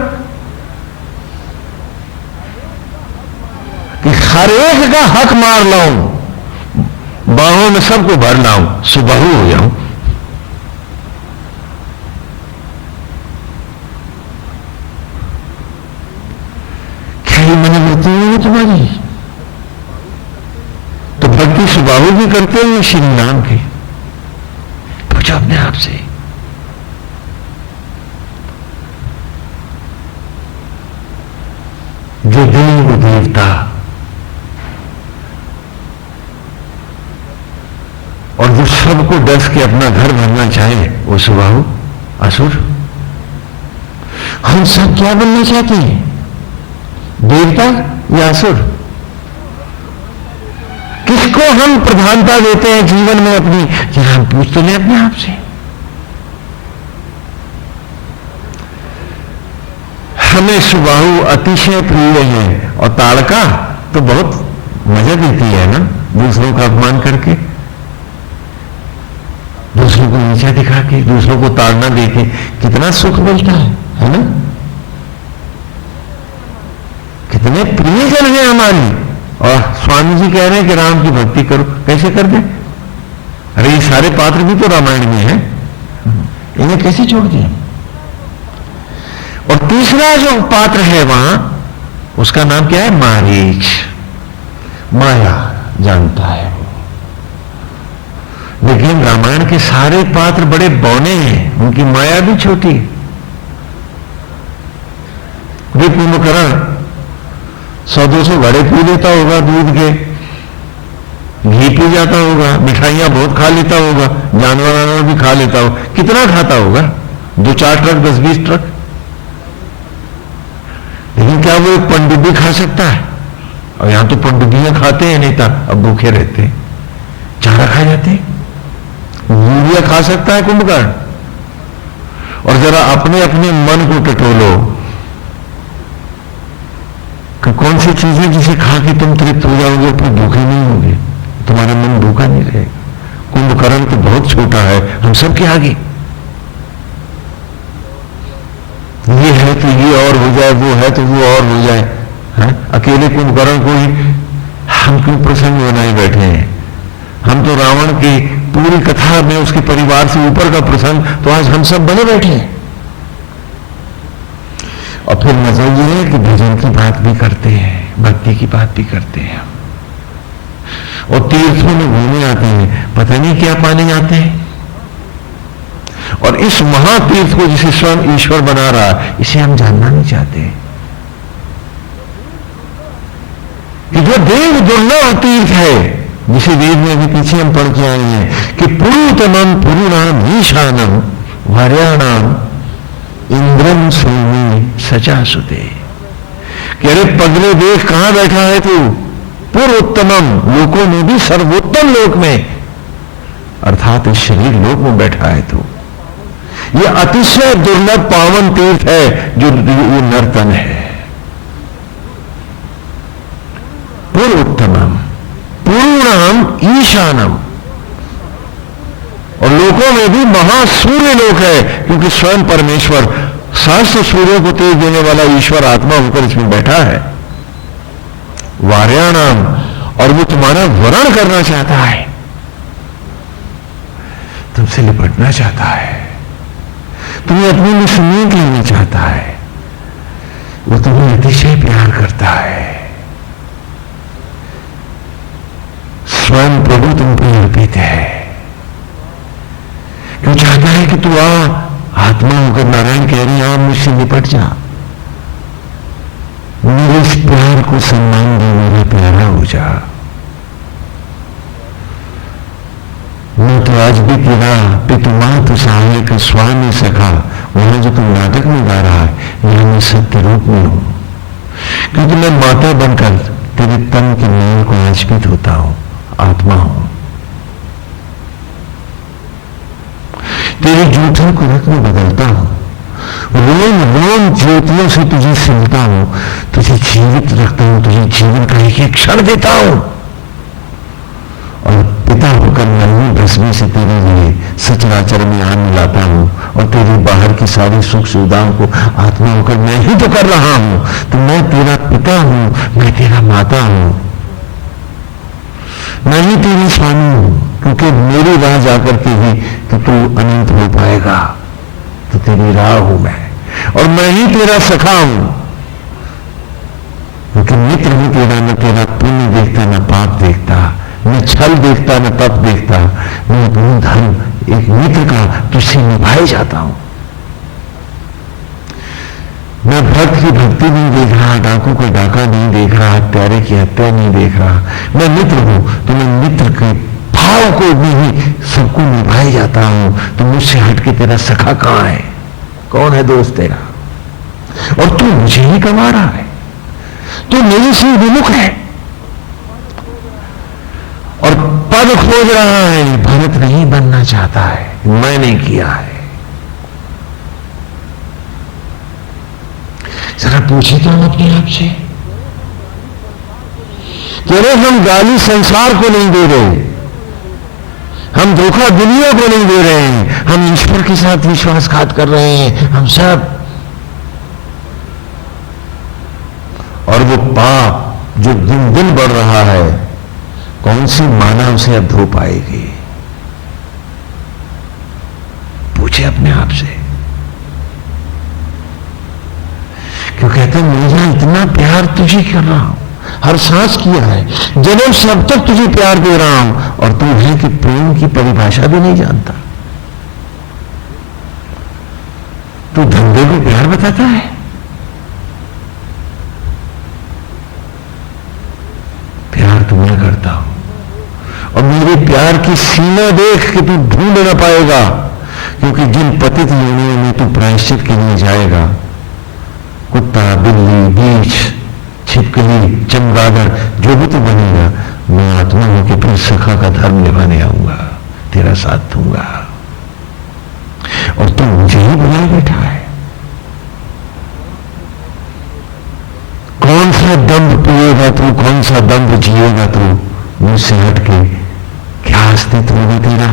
कि हर एक का हक मार लाऊं, बाहों में सबको भर लाऊं, सुबाहु हो जाऊं। क्या मनोवृत्ति है तुम्हारी? तो भक्ति सुबाहु भी करते हैं श्री नाम की। पूछो अपने आप से, जो देव देवता और जो सबको डस के अपना घर बनना चाहे वो सुबाहु असुर। हम सब क्या बनना चाहते हैं, देवता या असुर? किसको हम प्रधानता देते हैं जीवन में अपनी? यह हम पूछते हैं अपने आप से। हमें सुबाहु अतिशय प्रिय है, और ताड़का तो बहुत मजा देती है ना, दूसरों का अपमान करके, दूसरों को नीचा दिखा के, दूसरों को ताड़ना देके कितना सुख मिलता है ना? कितने प्रियजन हैं हमारी। और स्वामी जी कह रहे हैं कि राम की भक्ति करो, कैसे कर दे? अरे ये सारे पात्र भी तो रामायण में हैं, इन्हें कैसे छोड़ दिया? और तीसरा जो पात्र है वहां, उसका नाम क्या है? मारीच। माया जानता है वो। लेकिन रामायण के सारे पात्र बड़े बौने हैं, उनकी माया भी छोटी है। कुंभकर्ण 100-200 घड़े पी लेता होगा दूध के, घी पी जाता होगा, मिठाइयां बहुत खा लेता होगा, जानवर भी खा लेता होगा। कितना खाता होगा? 2-4 ट्रक, 10-20 ट्रक। लेकिन क्या वो एक पनडुब्बी खा सकता है? और यहां तो पनडुब्बियां खाते हैं नेता, अब भूखे रहते हैं, चारा खा जाते हैं। यूरिया खा सकता है कुंभकर्ण? और जरा अपने अपने मन को टटोलो कि कौन सी चीजें जिसे खा के तुम तृप्त हो जाओगे, फिर भूखे नहीं होगे, तुम्हारा मन भूखा नहीं रहेगा। कुंभकर्ण तो बहुत छोटा है हम सब के आगे। ये है तो ये और हो जाए, वो है तो वो और हो जाए, है? अकेले कुंभकर्ण को ही हम क्यों प्रसंग बनाए बैठे हैं? हम तो रावण की पूरी कथा में उसके परिवार से ऊपर का प्रसंग तो आज हम सब बने बैठे हैं। और फिर मजा ये है कि भजन की बात भी करते हैं, भक्ति की बात भी करते हैं, और तीर्थों में घूमने आते हैं, पता नहीं क्या पाने जाते हैं। और इस महातीर्थ को जिसे स्वयं ईश्वर बना रहा, इसे हम जानना नहीं चाहते कि जो देव दुर्लभ तीर्थ है, जिसे वेद में अभी पीछे हम पढ़ के आए हैं कि पुरुतमम पुरुणाम ईशानम वर्याणाम इंद्रम सोमी सचा सुते। कि अरे पगले देख कहां बैठा है तू, पुरुत्तमम, लोकों में भी सर्वोत्तम लोक में, अर्थात इस शरीर लोक में बैठा है तू। ये अतिशय दुर्लभ पावन तीर्थ है जो ये नर्तन है। पूर्वोत्तमम पूर्णम ईशानम, और लोकों में भी महासूर्य लोक है, क्योंकि स्वयं परमेश्वर सहस्त्र सूर्यों को तेज देने वाला ईश्वर आत्मा होकर इसमें बैठा है। वार्याणाम, और वो तुम्हारा वरण करना चाहता है, तुमसे लिपटना चाहता है, तुम्हें अपने में समेट लेना चाहता है, वो तुम्हें अतिशय प्यार करता है। स्वयं प्रभु तुम पर अर्पित है, क्यों चाहता है कि तू आत्मा होकर नारायण कह रही है, मुझसे निपट जा, मेरे इस प्यार को सम्मान दे, मेरा प्यारा हो जा। मैं तो आज भी तेरा पितुमातु सहायक स्वामी सखा, वहां जो तुम नाटक में गा रहा है, यहां मैं सत्य रूप में हूं, क्योंकि मैं माता बनकर तेरे तन के मेल को आज भी धोता हूं, आत्मा हूं। तेरी जूठन को रख में बदलता हूं, रोम रोम ज्योतियों से तुझे सिलता हूं, तुझे जीवित रखता हूं, तुझे जीवन का एक एक क्षण देता हूं, और पिता होकर मैं भस्मी से तेरे लिए सचराचर में आन मिलाता हूं, और तेरी बाहर की सारी सुख सुविधाओं को आत्मा होकर मैं ही तो कर रहा हूं। तो मैं तेरा पिता हूं, मैं तेरा माता हूं, मैं ही तेरी स्वामी हूं, क्योंकि मेरी राह जाकर के ही तो तू अनंत हो पाएगा, तो तेरी राह हूं मैं, और मैं ही तेरा सखा हूं, क्योंकि मित्र हूं तेरा, न तेरा पुण्य देखता न पाप देखता, न छल देखता न तप देखता, मैं अपना धर्म एक मित्र का तुझसे निभाए जाता हूं। मैं भक्त की भक्ति नहीं देख रहा, डाकू का डाका नहीं देख रहा, हत्यारे की हत्या नहीं देख रहा, मैं मित्र हूं, तो मैं मित्र के भाव को भी सबको निभाए जाता हूं। तो मुझसे हटके तेरा सखा कहां है, कौन है दोस्त तेरा, और तू मुझे ही कमा रहा है, तू मेरे से विमुख है और पद खोज रहा है, भरत नहीं बनना चाहता है, मैंने किया है। जरा पूछे तो हम अपने आप से, कह रहे हम गाली संसार को नहीं दे रहे, हम धोखा दुनिया को नहीं दे रहे हैं, हम ईश्वर के साथ विश्वासघात कर रहे हैं, हम सब। और वो पाप जो दिन दिन बढ़ रहा है, कौन सी माना उसे अब धो पाएगी? पूछे अपने आप से। क्यों कहते हैं मुझे इतना प्यार तुझे कर रहा हूं, हर सांस किया है, जन्म से अब तक तुझे प्यार दे रहा हूं, और तू है कि प्रेम की परिभाषा भी नहीं जानता। तू धंधे को प्यार बताता है, प्यार तुम्हें करता हूं, और मेरे प्यार की सीमा देख के तू ढूंढ ना पाएगा, क्योंकि जिन पतित योनियों में तू प्रायश्चित के लिए जाएगा, कुत्ता, बिल्ली, बीच, छिपकली, चमगादड़, जो भी तो बनेगा, मैं आत्मा हूं कि फिर सखा का धर्म निभाने आऊंगा, तेरा साथ दूंगा, और तू मुझे ही बुलाए बैठा है। कौन सा दंभ पिएगा तू, कौन सा दंभ जिएगा तू, मुझसे हटके क्या अस्तित्व होगा तेरा?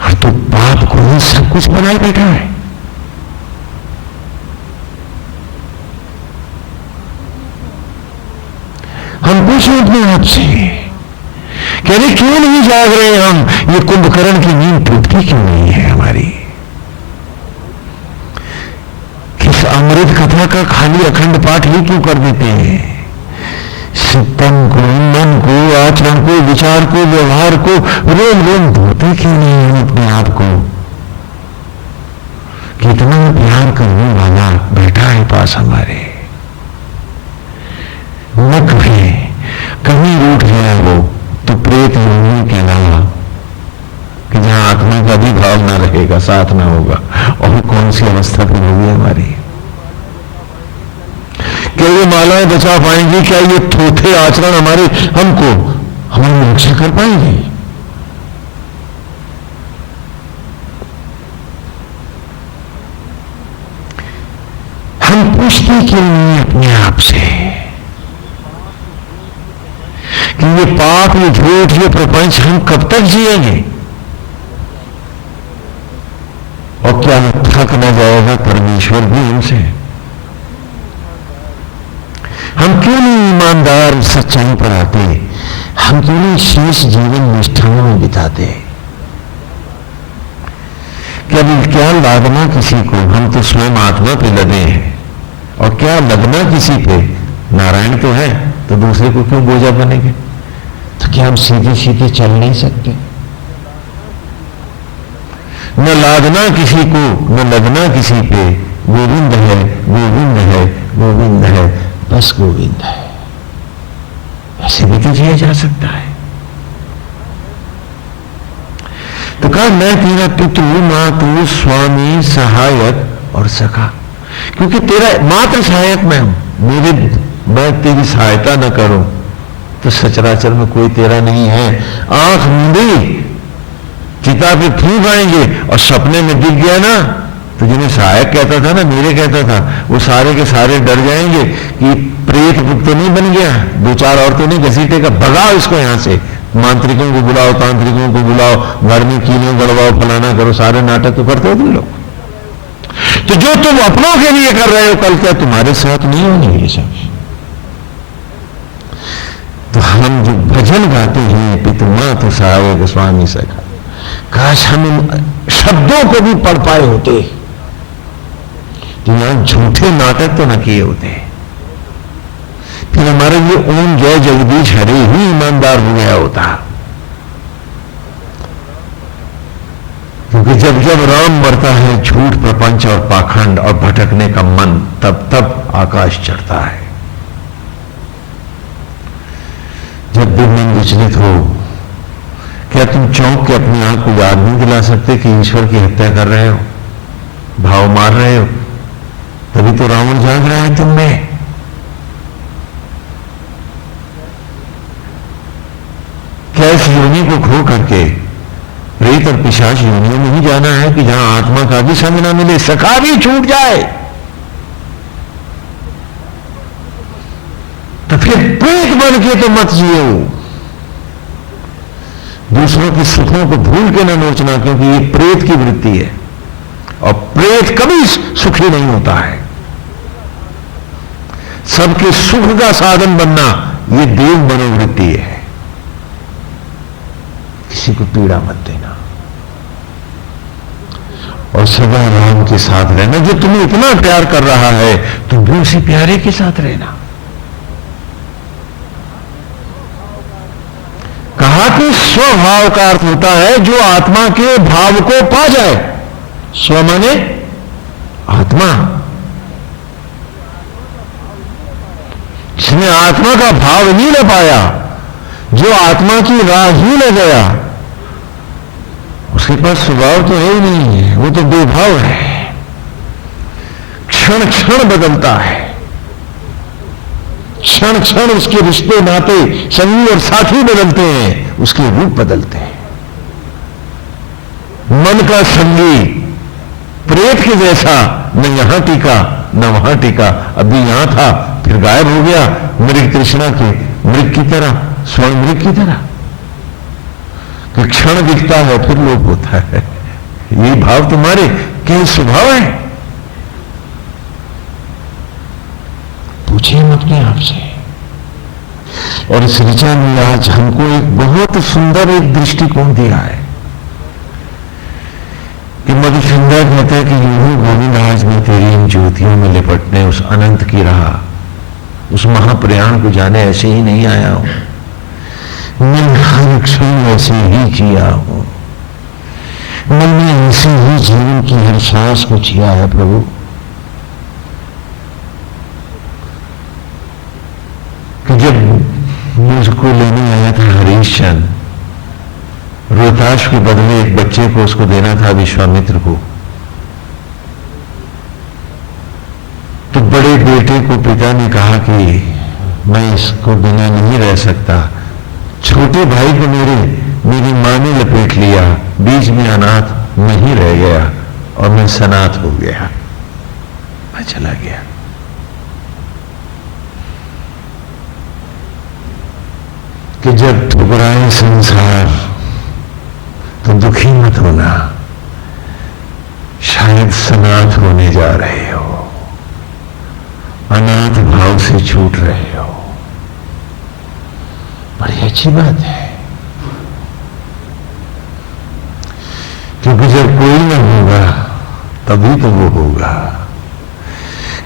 और तू पाप को ही सब कुछ बनाए बैठा है। हम पूछे अपने आप से, कह रहे क्यों नहीं जाग रहे हम, ये कुंभकर्ण की नींद टूटती क्यों नहीं है हमारी? किस अमृत कथा का खाली अखंड पाठ ही क्यों कर देते हैं? तन को, मन को, आचरण को, विचार को, व्यवहार को रोम रोम धोते क्यों नहीं हम अपने आप को? कितना प्यार करने वाला बैठा है पास हमारे, नक भी कहीं रूठ गया वो तो प्रेत योनि के अलावा, कि जहां आत्मा का भी भाव ना रहेगा, साथ ना होगा, और कौन सी अवस्था पर होगी हमारी? क्या ये मालाएं बचा पाएंगी? क्या ये थोथे आचरण हमारे हमको हमारी रक्षा कर पाएंगे? हम पूछते क्यों नहीं अपने आप से कि ये पाप, ये झूठ, ये प्रपंच हम कब तक जिएंगे और क्या थक न जाएगा परमेश्वर भी हमसे? हम क्यों नहीं ईमानदार सच्चाई पर आते? हम क्यों नहीं शेष जीवन निष्ठाओं में बिताते? क्या लादना किसी को, हम तो स्वयं आत्मा पे लदे हैं, और क्या लगना किसी पे? नारायण तो है, तो दूसरे को क्यों बोझा बनेंगे? तो क्या हम सीधे सीधे चल नहीं सकते? न लादना किसी को, न लगना किसी पे, गोविंद है, गोविंद है, गोविंद है, बस गोविंद है। ऐसे भी तो जिया जा सकता है। तो कहा मैं तेरा पितृ, मातृ, स्वामी, सहायक और सखा। क्योंकि तेरा मात्र सहायक मैं हूं, मैं तेरी सहायता न करूं तो सचराचर में कोई तेरा नहीं है। आंख मूंदी चिता पे फूंक आएंगे और सपने में दिख गया ना, तो जिन्हें सहायक कहता था ना, मेरे कहता था, वो सारे के सारे डर जाएंगे कि प्रेत तो नहीं बन गया, दो चार औरतों ने घसीटेगा, भगाओ इसको यहां से, मांत्रिकों को बुलाओ, तांत्रिकों को बुलाओ, घर में कीलों गड़वाओ, फलाना करो, सारे नाटक तो करते हो तुम लोग। तो जो तुम अपनों के लिए कर रहे हो, कल क्या तुम्हारे साथ नहीं होंगे ये सब? तो हम जो भजन गाते हैं, पितु मातु सहायक स्वामी सखा, काश हम इन शब्दों को भी पढ़ पाए होते तो यहां झूठे नाटक तो न किए होते, फिर हमारे लिए ओम जय जगदीश हरे ही ईमानदार हो गया होता। क्योंकि जब जब राम मरता है, झूठ, प्रपंच और पाखंड और भटकने का मन तब तब आकाश चढ़ता है। जब भी मन विचलित हो, क्या तुम चौंक के अपनी आंख को याद नहीं दिला सकते कि ईश्वर की हत्या कर रहे हो, भाव मार रहे हो? तभी तो रावण जाग रहा है तुम में। क्या इस योनि को खो करके प्रेत और पिशाच योनियों में ही जाना है कि जहां आत्मा का भी संग ना मिले, सखा भी छूट जाए? तो फिर प्रेत बन के तो मत जियो, दूसरों के सुखों को भूल के ना नोचना, क्योंकि ये प्रेत की वृत्ति है और प्रेत कभी सुखी नहीं होता है। सबके सुख का साधन बनना ये देव मनोवृत्ति है। किसी को पीड़ा मत देना और सदा राम के साथ रहना। जो तुम्हें इतना प्यार कर रहा है, तुम भी उसी प्यारे के साथ रहना। कहा कि स्वभाव का अर्थ होता है जो आत्मा के भाव को पा जाए। स्व माने आत्मा, जिसने आत्मा का भाव नहीं ले पाया, जो आत्मा की राह ही ले गया, उसके पास स्वभाव तो है ही नहीं है, वो तो बेभाव है। क्षण क्षण बदलता है, क्षण क्षण उसके रिश्ते नाते संगी और साथी बदलते हैं, उसके रूप बदलते हैं। मन का संगी प्रेत के जैसा न यहां टिका न वहां टिका, अभी यहां था फिर गायब हो गया, मृग तृष्णा के मृग की तरह, स्वर्ण मृग की तरह, कि क्षण दिखता है फिर लोप होता है। ये भाव तुम्हारे क्या स्वभाव है? पूछिए मत अपने आपसे। और इस ऋचा ने आज हमको एक बहुत सुंदर एक दृष्टिकोण दिया है कि मधुसूदन कहते हैं कि यूं गोविंद आज मैं तेरी इन ज्योतियों में लिपटने उस अनंत की राह, उस महाप्रयाण को जाने ऐसे ही नहीं आया हूं। मैं हर क्षण ऐसे ही जिया हूं, मैंने ऐसे ही जीवन की हर सांस को जिया है प्रभु। कि जब मुझको लेने आया था हरीश चंद, रोहताश के बदले एक बच्चे को उसको देना था विश्वामित्र को, तो बड़े बेटे को पिता ने कहा कि मैं इसको बिना नहीं रह सकता। छोटे भाई को मेरी मां ने लपेट लिया, बीच में अनाथ मैं ही रह गया और मैं सनाथ हो गया, मैं चला गया। कि जब ठुकराए संसार तो दुखी मत होना, शायद सनाथ होने जा रहे हो, अनाथ भाव से छूट रहे हो। बड़ी अच्छी बात है, क्योंकि जब कोई न होगा तभी तो वो होगा।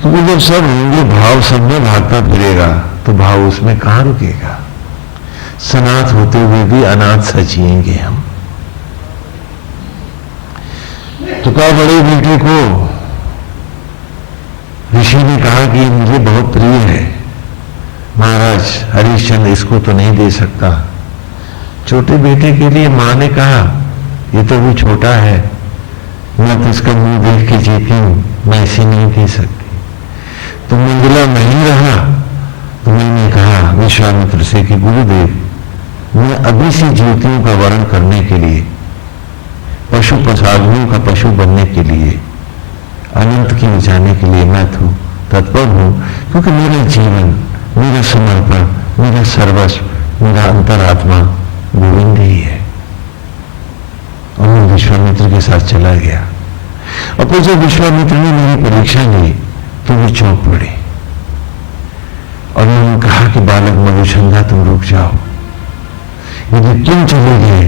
क्योंकि जब सब होंगे, भाव सब में भागता फिरेगा, तो भाव उसमें कहां रुकेगा। सनाथ होते हुए भी अनाथ सचिएंगे हम। तो कहा बड़े बेटे को ऋषि ने कहा कि मुझे बहुत प्रिय है महाराज, हरिश्चंद्र इसको तो नहीं दे सकता। छोटे बेटे के लिए मां ने कहा ये तो भी छोटा है, मैं तो इसका मुंह देख के जीती हूं, मैं इसे नहीं दे सकती। तो मंगला नहीं रहा तो मैंने कहा विश्वामित्र से कि गुरुदेव, मैं अभी से ज्योतियों का वर्ण करने के लिए, पशु पसागियों का पशु बनने के लिए, अनंत की बचाने के लिए मैं तो तत्पर हूं, क्योंकि मेरा जीवन, मेरा समर्पण, मेरा सर्वस्व, मेरा अंतरात्मा गोविंद ही है। और मैं विश्वामित्र के साथ चला गया। और फिर जब विश्वामित्र ने मेरी परीक्षा ली तो वो चौंक पड़े और उन्होंने कहा कि बालक मधुचंदा तुम रुक जाओ, यदि तुम चले गए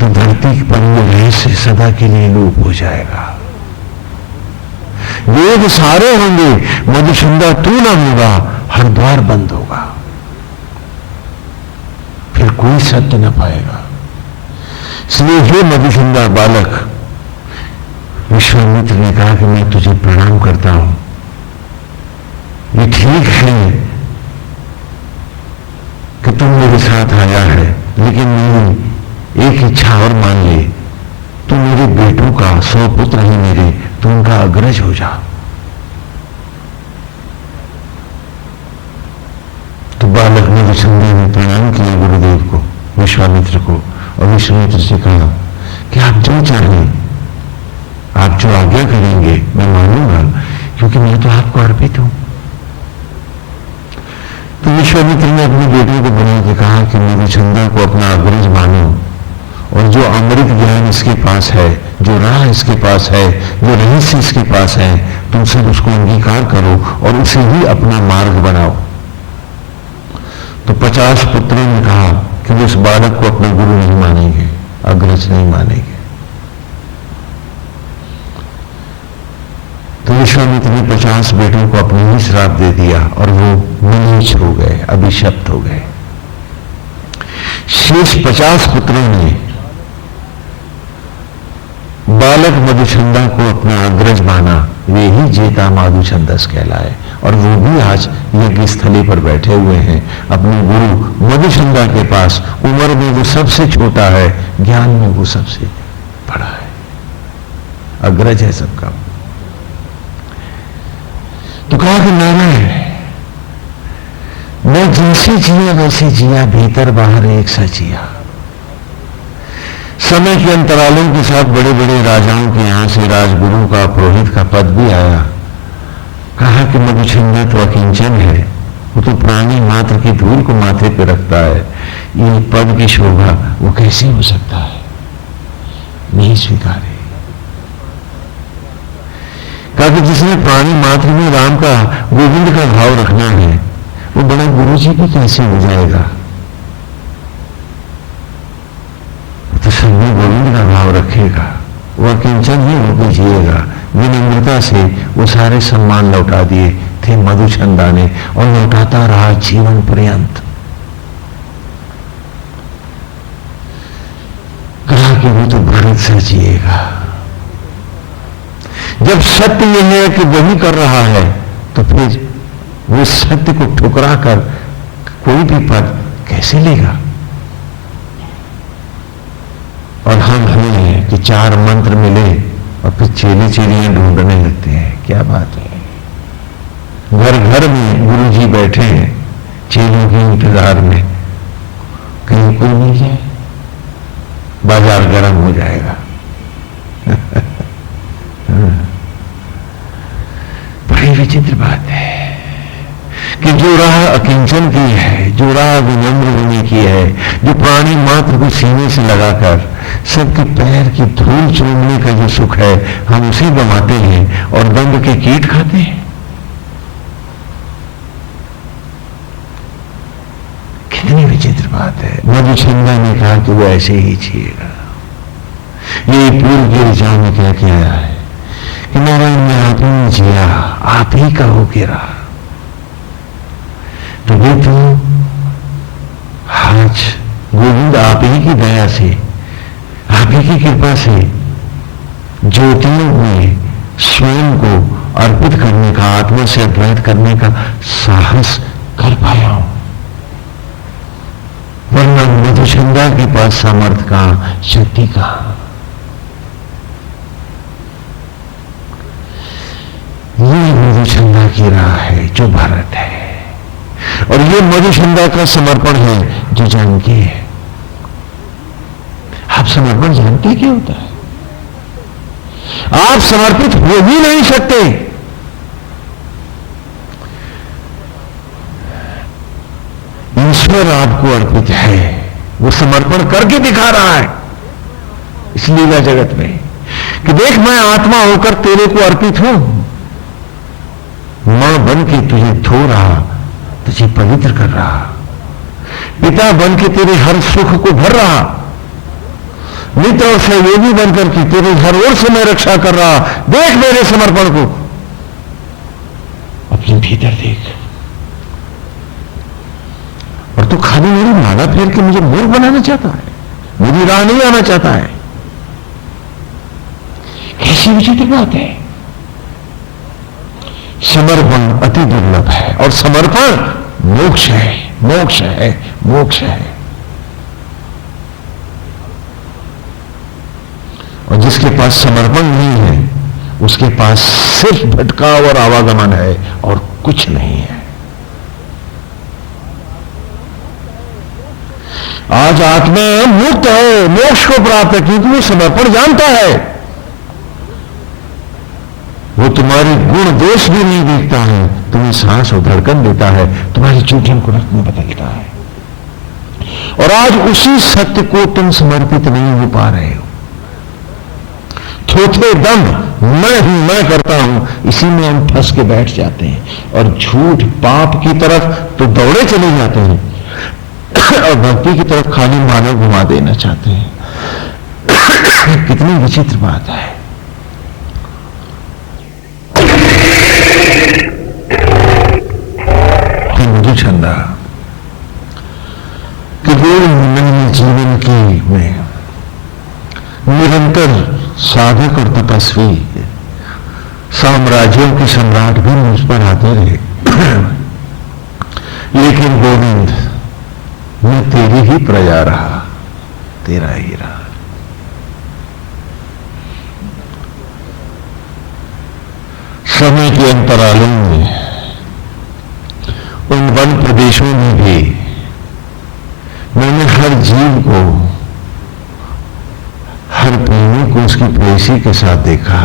तो धरती पर वो रहस्य सदा के लिए लोप हो जाएगा। वेद सारे होंगे, मधुचंदा तू ना होगा, हर द्वार बंद होगा, फिर कोई सत्य न पाएगा। इसलिए हे मधुचंदा बालक, विश्वामित्र ने कहा कि मैं तुझे प्रणाम करता हूं। ये ठीक है कि तुम मेरे साथ आया है, लेकिन मेरी एक इच्छा और मान ले, तू मेरे बेटों का 100 पुत्र ही मेरे, तू उनका अग्रज हो जा। तो बालक ने विष्णु ने प्रणाम किया गुरुदेव को, विश्वामित्र को, और विश्वामित्र से कहा कि आप जो चाहें, आप जो आज्ञा करेंगे मैं मानूंगा, क्योंकि मैं तो आपको अर्पित हूं। तो विश्वामित्र ने अपने बेटे को बना के कहा कि मधुचंदा को अपना अग्रज मानो, और जो अमृत ज्ञान इसके पास है, जो राह इसके पास है, जो रहस्य इसके पास है, तुम सब उसको अंगीकार करो और उसे ही अपना मार्ग बनाओ। तो 50 पुत्रों ने कहा कि वो इस बालक को अपना गुरु नहीं मानेंगे, अग्रज नहीं मानेंगे। तो विश्वामित्र ने 50 बेटों को अपने ही श्राप दे दिया और वो मनीष हो गए, अभिशप्त हो गए। शेष 50 पुत्रों ने बालक मधुचंदा को अपना अग्रज माना, वे ही जेता मधुचंदस कहलाए, और वो भी आज यज्ञ स्थली पर बैठे हुए हैं अपने गुरु मधुचंदा के पास। उम्र में वो सबसे छोटा है, ज्ञान में वो सबसे बड़ा है, अग्रज है सबका। तो कहा कि नारायण, मैं जैसे जिया वैसे जिया, भीतर बाहर एक सा जिया। समय के अंतरालों के साथ बड़े बड़े राजाओं के यहां से राजगुरु का, पुरोहित का पद भी आया। कहा कि मधुचंदा तो अकिंचन है, वो तो प्राणी मात्र की धूल को माथे पे रखता है, ये पद की शोभा वो कैसे हो सकता है, नहीं स्वीकारे। कहा कि जिसने प्राणी मात्र में राम का, गोविंद का भाव रखना है, वो बड़ा गुरु जी भी कैसे हो जाएगा। तो सब में गोविंद का भाव रखेगा, वह किंचन ही होकर जिएगा। विनम्रता से वो सारे सम्मान लौटा दिए थे मधुचंदा ने, और लौटाता रहा जीवन पर्यंत। कहा कि वो तो भरत से जिएगा। जब सत्य यह है कि वही कर रहा है, तो फिर वो सत्य को ठुकरा कर कोई भी पद कैसे लेगा। और हम हमें कि 4 मंत्र मिले और फिर चेले चेलियां ढूंढने लगते हैं, क्या बात है। घर घर में गुरु जी बैठे हैं चेलों के इंतजार में, कहीं कोई मिल जाए, बाजार गर्म हो जाएगा। बड़ी विचित्र बात है। कि जो राह अकिंचन की है, जो राह विनम्र होने की है, जो प्राणी मात्र को सीने से लगाकर सबके पैर की धूल चूमने का जो सुख है, हम उसे गंवाते हैं और दंड के कीट खाते हैं। कितनी विचित्र बात है। मधुचंदा ने कहा कि वो ऐसे ही जिएगा। ये पूर्व के ऋचा में क्या किया है कि नारायण ने आप ही जिया, आप ही का हो के रहा। तो ये तो आज गोविंद आप ही की दया से, आप ही की कृपा से ज्योतियों में स्वयं को अर्पित करने का, आत्मा से अद्वैत करने का साहस कर पाया हूं। वरना मधुचंदा के पास सामर्थ्य का, शक्ति का। ये मधुचंदा की राह है जो भारत है, और ये मधुचंदा का समर्पण है जो जानकी है। आप समर्पण जानते क्या होता है? आप समर्पित हो ही नहीं सकते। ईश्वर आपको अर्पित है, वो समर्पण करके दिखा रहा है इस लीला जगत में कि देख, मैं आत्मा होकर तेरे को अर्पित हूं, मां बन के तुझे धो रहा, तुझे पवित्र कर रहा, पिता बन के तेरे हर सुख को भर रहा, मित्र और सहयोगी बनकर के तेरे हर ओर से मैं रक्षा कर रहा। देख मेरे समर्पण को, अपने भीतर देख। और तो खाली मेरी माला फेर के मुझे मूर्ख बनाना चाहता है, मेरी राह नहीं आना चाहता है। कैसी विचित्र बात है। समर्पण अति दुर्लभ है, और समर्पण मोक्ष है, मोक्ष है, मोक्ष है। और जिसके पास समर्पण नहीं है, उसके पास सिर्फ भटकाव और आवागमन है और कुछ नहीं है। आज आत्मा मुक्त है, मोक्ष को प्राप्त है, क्योंकि वो समर्पण जानता है। वो तुम्हारे गुण दोष भी नहीं देखता है, तुम्हें सांस और धड़कन देता है, तुम्हारी चूटियों को रत्न बदलता है। और आज उसी सत्य को तुम समर्पित नहीं हो पा रहे हो। थोथे दम मैं करता हूं, इसी में हम फंस के बैठ जाते हैं और झूठ पाप की तरफ तो दौड़े चले जाते हैं और भक्ति की तरफ खाली मानव घुमा देना चाहते हैं। कितनी विचित्र बात है। मधुचंदा कि गोविंद जीवन की में निरंतर साधक और तपस्वी साम्राज्यों के सम्राट भी मुझ पर आते रहे, लेकिन गोविंद मैं तेरी ही प्रजा रहा, तेरा ही रहा। समय के अंतरालों में, उन वन प्रदेशों में भी मैंने हर जीव को, हर प्रेमी को उसकी प्रेयसी के साथ देखा,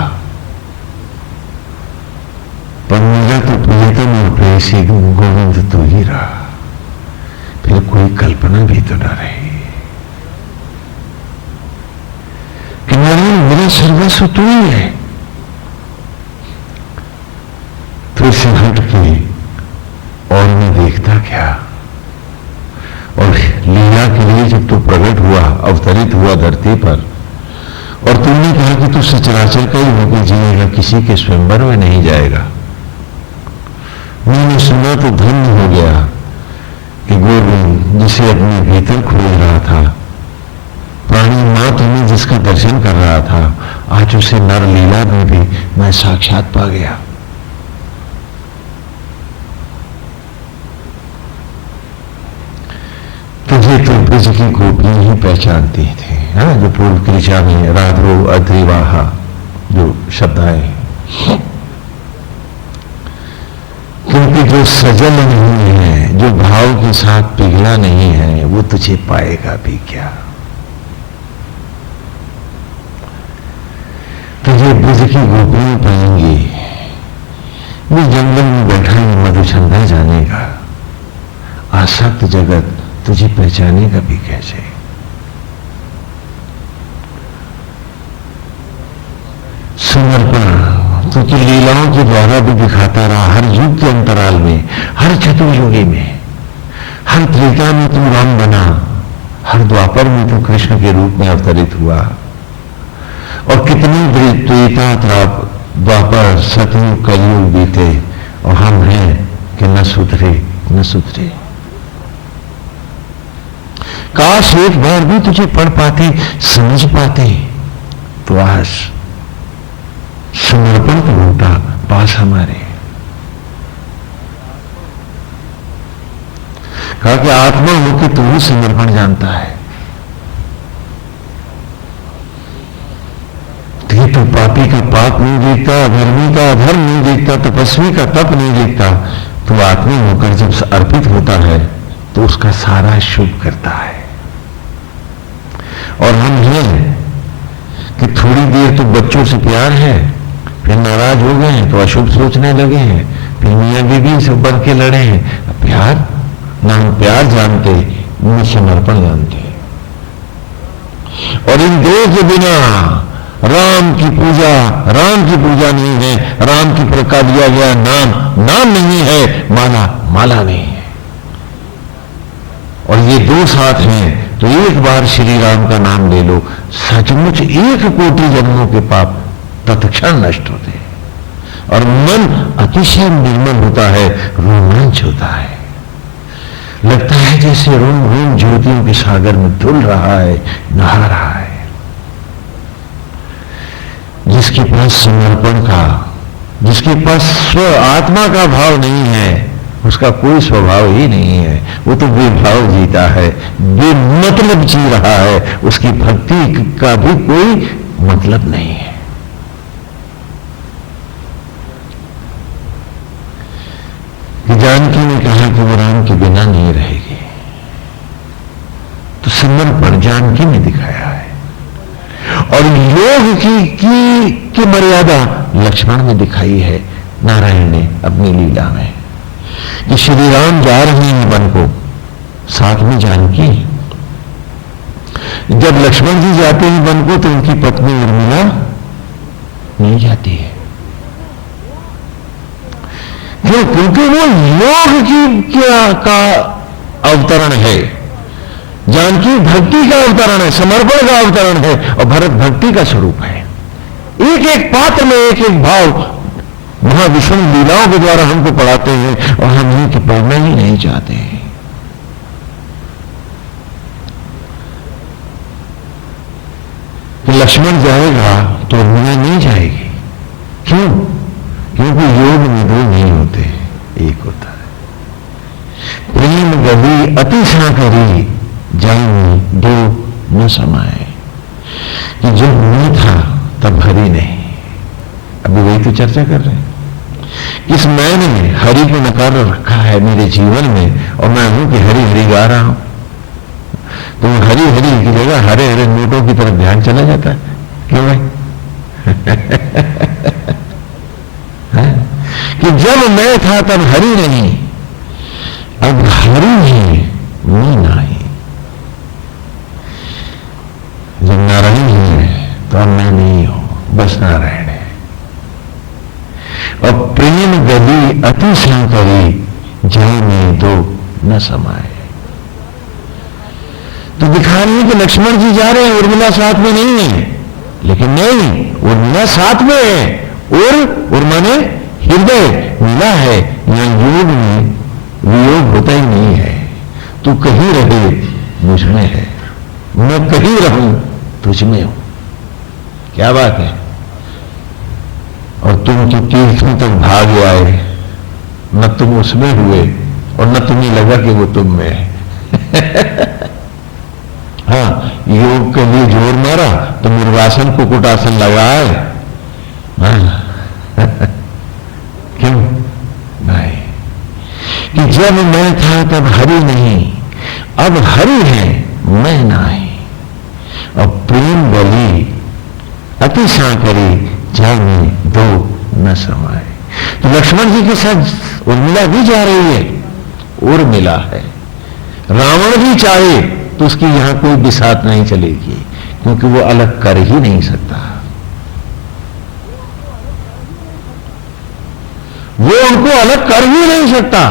पर मेरा तो प्रियतम और प्रेयसी गोविंद तू ही रहा। फिर कोई कल्पना भी तो न रही कि नारायण मेरा सर्वस्व तू ही है। तो इसे हट के और मैं देखता क्या? और लीला के लिए जब तू प्रकट हुआ, अवतरित हुआ धरती पर, और तुमने कहा कि तू सचराचर का ही होकर जिएगा, किसी के स्वयंवर में नहीं जाएगा। मैंने सुना तो धन्य हो गया कि गोविंद जिसे अपने भीतर खोज रहा था, प्राणी मात्र में जिसका दर्शन कर रहा था, आज उसे नर लीला में भी मैं साक्षात पा गया। तुझे तो ब्रज की गोपियां ही पहचानती थे, जो पूर्व की ऋचा में राधो अद्रिवाहा जो शब्द आए, क्योंकि जो सजल नहीं है, जो भाव के साथ पिघला नहीं है, वो तुझे पाएगा भी क्या? तुझे ब्रज की गोपियां पाएंगी। ये जंगल में बैठा है मधुचंदा जानेगा। आसक्त जगत तुझे पहचानेगा भी कैसे? समर्पण तो तू लीलाओं के द्वारा भी दिखाता रहा, हर युग के अंतराल में, हर चतुर्युगी में, हर त्रेता में तू राम बना, हर द्वापर में तू कृष्ण के रूप में अवतरित हुआ। और कितनी त्रेता द्वापर सतयुग कलयुग बीते और हम हैं कि न सुधरे न सुधरे। काश एक बार भी तुझे पढ़ पाते, समझ पाते, तो आज समर्पण तो होता पास हमारे। कहा कि आत्मा होकर तू ही समर्पण जानता है। तो पापी का पाप नहीं देखता, धर्मी का अधर्म नहीं देखता, तपस्वी का तप नहीं देखता। तो आत्मा होकर जब अर्पित होता है तो उसका सारा शुभ करता है। और हम हैं कि थोड़ी देर तो बच्चों से प्यार है, फिर नाराज हो गए हैं तो अशुभ सोचने लगे हैं, फिर मियां बीवी से बन के लड़े हैं। प्यार ना हम प्यार जानते, न समर्पण जानते। और इन दो के बिना राम की पूजा नहीं है। राम की प्रकार दिया गया नाम नहीं है, माला नहीं है। और ये दो साथ हैं तो एक बार श्री राम का नाम ले लो, सचमुच 1 कोटि जन्मों के पाप तत्क्षण नष्ट होते हैं और मन अतिशय निर्मल होता है, रोमांच होता है। लगता है जैसे रोम रोम ज्योतियों के सागर में धुल रहा है, नहा रहा है। जिसके पास समर्पण का, जिसके पास स्व आत्मा का भाव नहीं है, उसका कोई स्वभाव ही नहीं है। वो तो बेभाव जीता है, बेमतलब जी रहा है, उसकी भक्ति का भी कोई मतलब नहीं है। जानकी ने कहा कि वो राम के बिना नहीं रहेगी, तो समर्पण जानकी ने दिखाया है। और योग की मर्यादा लक्ष्मण ने दिखाई है, नारायण ने अपनी लीला में, कि श्री राम जा रहे हैं वन को, साथ में जानकी। जब लक्ष्मण जी जाते हैं वन को तो उनकी पत्नी उर्मिला नहीं जाती है। क्यों? क्योंकि वो योग का अवतरण है, जानकी भक्ति का अवतरण है, समर्पण का अवतरण है, और भरत भक्ति का स्वरूप है। एक एक पात्र में एक एक भाव महाविष्णु लीलाओं के द्वारा हमको पढ़ाते हैं और हम इनकी पढ़ना ही नहीं चाहते हैं। कि लक्ष्मण जाएगा तो उर्मिला नहीं जाएगी। क्यों? क्योंकि योग में दो नहीं होते, एक होता है। प्रेम गदी अति साकरी जानी दो न समाए। कि जब मैं था तब हरि नहीं। अभी वही तो चर्चा कर रहे हैं। इस मैंने हरि को नकार रखा है मेरे जीवन में, और मैं हूं कि हरि हरि गा रहा हूं। तो हरि हरि की जगह हरे हरे नोटों की तरफ ध्यान चला जाता है। क्यों भाई? कि जब मैं था तब हरि नहीं, अब हरि है मैं नहीं। जब नारायण है तो अब मैं नहीं हूं, बस नारायण है। और प्रेम गदी अति संकरी जाए में दो न समाए। तो दिखा रही है कि लक्ष्मण जी जा रहे हैं, उर्मिला साथ में नहीं है। लेकिन नहीं, उर्मिला साथ में है। और माने हृदय मिला है। यहां योग में वियोग होता ही नहीं है। तू कहीं रहे मुझ में है, मैं कहीं रहूं तुझ में हूं। क्या बात है? और तुम तो तीर्थों तक भाग आए, न तुम उसमें हुए और न तुम्हें लगा कि वो तुम में है। हाँ, योग के लिए जोर मारा तो मुर्गासन कुकुटासन लगाए। हाँ। क्यों? नहीं, कि जब मैं था तब हरि नहीं, अब हरि है मैं नहीं। और प्रेम बली अति साकरी जाने दो न समाए। तो लक्ष्मण जी के साथ उर्मिला भी जा रही है, उर्मिला है, रावण भी चाहे तो उसकी यहां कोई बिसात नहीं चलेगी, क्योंकि वो अलग कर ही नहीं सकता। वो उनको अलग कर ही नहीं सकता।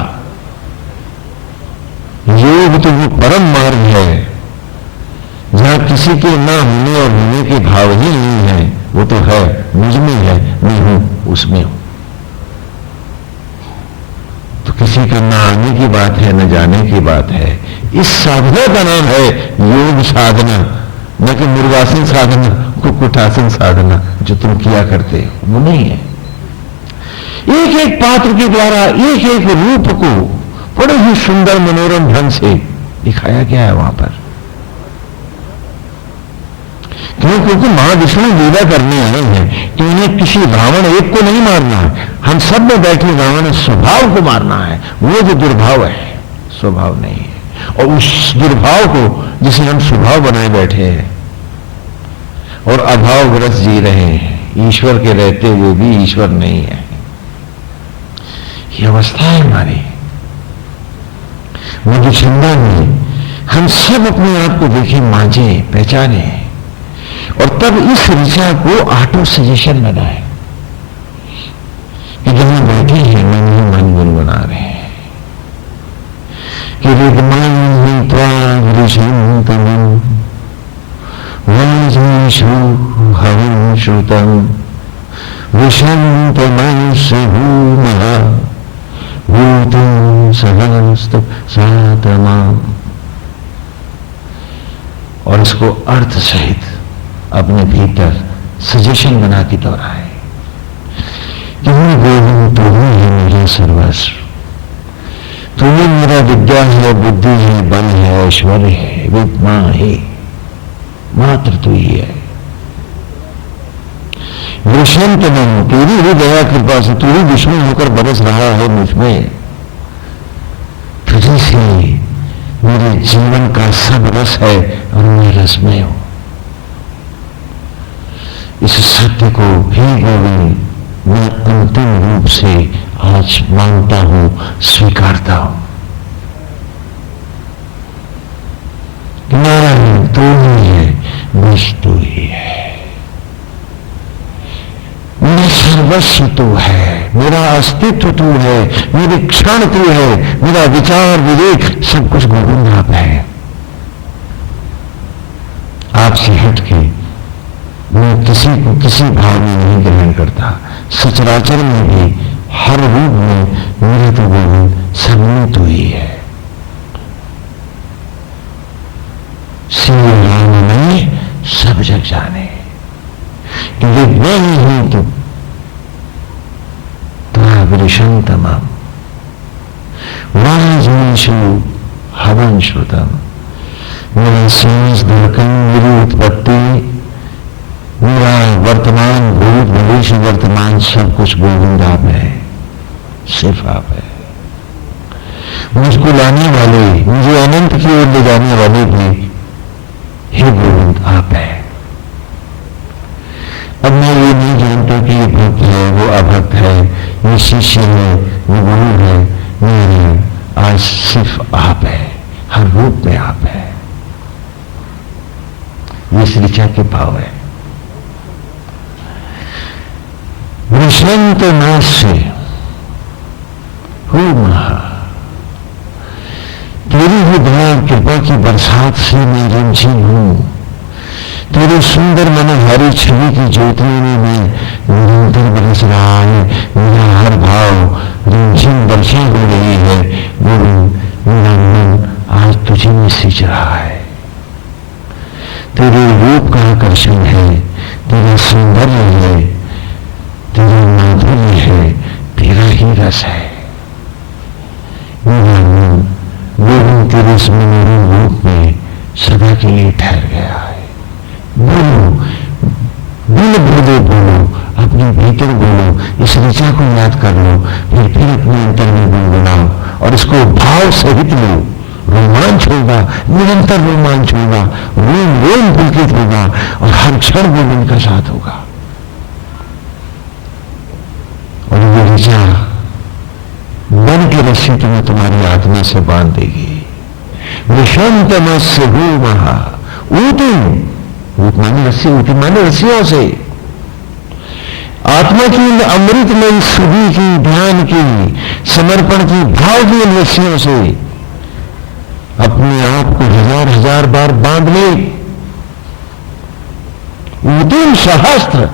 योग तो वो परम मार्ग है जहां किसी के ना होने और होने के भाव ही नहीं है। वो तो है, मुझ में है, मैं हूं उसमें हूं। तो किसी का ना आने की बात है, न जाने की बात है। इस साधना का नाम है योग साधना, न कि मुर्गासन साधना, कुक्कुटासन साधना जो तुम किया करते हो, वो नहीं है। एक एक पात्र के द्वारा एक एक रूप को बड़े ही सुंदर मनोरम ढंग से दिखाया गया है वहां पर। क्योंकि महाविष्णु लीला करने आए हैं कि उन्हें किसी रावण एक को नहीं मारना है, हम सब में बैठे रावण स्वभाव को मारना है। वो जो दुर्भाव है स्वभाव नहीं है, और उस दुर्भाव को जिसे हम स्वभाव बनाए बैठे हैं और अभावग्रस्त जी रहे हैं, ईश्वर के रहते हुए भी ईश्वर नहीं है, ये अवस्था है हमारी। मधुचंदा में हम सब अपने आप को देखें, मांझे, पहचाने, और तब इस ऋचा को ऑटो सजेशन बनाए कि जहां बैठे हैं मन ही मन गुनगुना रहे हैं कि विद्मान हवं श्रुतम विषंत मन से भूतम सहस्त सातमा। और इसको अर्थ सहित अपने भीतर सजेशन बना के दोहराए कि मैं गोविंद, तू ही है मेरा सर्वस्व, तू ही मेरा विद्या है, बुद्धि है, बल है, ऐश्वर्य है, विद्मा है, मात्र तू ही है। विषंत मन, तेरी ही दया कृपा से तू ही विष्णु होकर बरस रहा है मुझमें, तुझे से मेरे जीवन का सब रस है और मैं रस में हूं। इस सत्य को ही गोविंद मैं अंतिम रूप से आज मानता हूं, स्वीकारता हूं। नारायण तू ही है, विष तू ही है, मेरा सर्वस्व तू है, मेरा अस्तित्व तू है, मेरी क्षण तू है, मेरा विचार विवेक सब कुछ गोविंद आप है। आपसे हटके मैं किसी को किसी भाव में नहीं ग्रहण करता। सचराचर में भी हर रूप में मेरे तो गोविंद सब में तू ही है। श्री राम में सब जग जाने कि मैं ही हूं तो वृषं तमाम वाजमीशु हवन श्रुतम। मेरा सांस धड़कन, मेरी उत्पत्ति, मेरा वर्तमान, भूत भविष्य वर्तमान सब कुछ गोविंद आप है, सिर्फ आप है। मुझको लाने वाले, मुझे अनंत की ओर ले जाने वाले भी हे गोविंद आप है। अब मैं ये नहीं जानता कि ये भक्त है, वो अभक्त है, ये शिष्य है, वो गुरु है, मेरे आज सिर्फ आप है, हर रूप में आप है। ये श्रीचा के भाव है। विषंत नाश से हो महा, तेरी ही दया कृपा की बरसात से मैं रिमझिम हूं। तेरे सुंदर मनोहारी छवि की ज्योतियों में मैं निरंतर बरस रहा है। मेरा हर भाव रिमझिम वर्षा हो रही है। गोविंद, मेरा मन आज तुझे में सींच रहा है। तेरे रूप का आकर्षण है, तेरा सौंदर्य है, तेरा माधुर्य है, तेरा ही रस है। मेरा मन गोविंद तेरे इस मनोरम रूप में सदा के लिए ठहर गया है। बोलो, बिन बोले बोलो, अपने भीतर बोलो, इस ऋचा को याद कर लो, फिर अपने अंतर में गुनगुनाओ और इसको भाव सहित लो। रोमांच होगा, निरंतर रोमांच होगा, रोम रोम पुलकित होगा और हर क्षण गोविंद का साथ होगा। और ये ऋचा मन की रस्सी तुम्हें तुम्हारी आत्मा से बांध देगी। विषंतमस्य महा ऊतिम, ऊत माने रस्सी, ऊति माने रस्सियों से। आत्मा की अमृतमयी सुधि की, ध्यान की, समर्पण की, भाव की रस्सियों से अपने आप को हजार हजार बार बांध ले। ऊतिम सहस्त्र,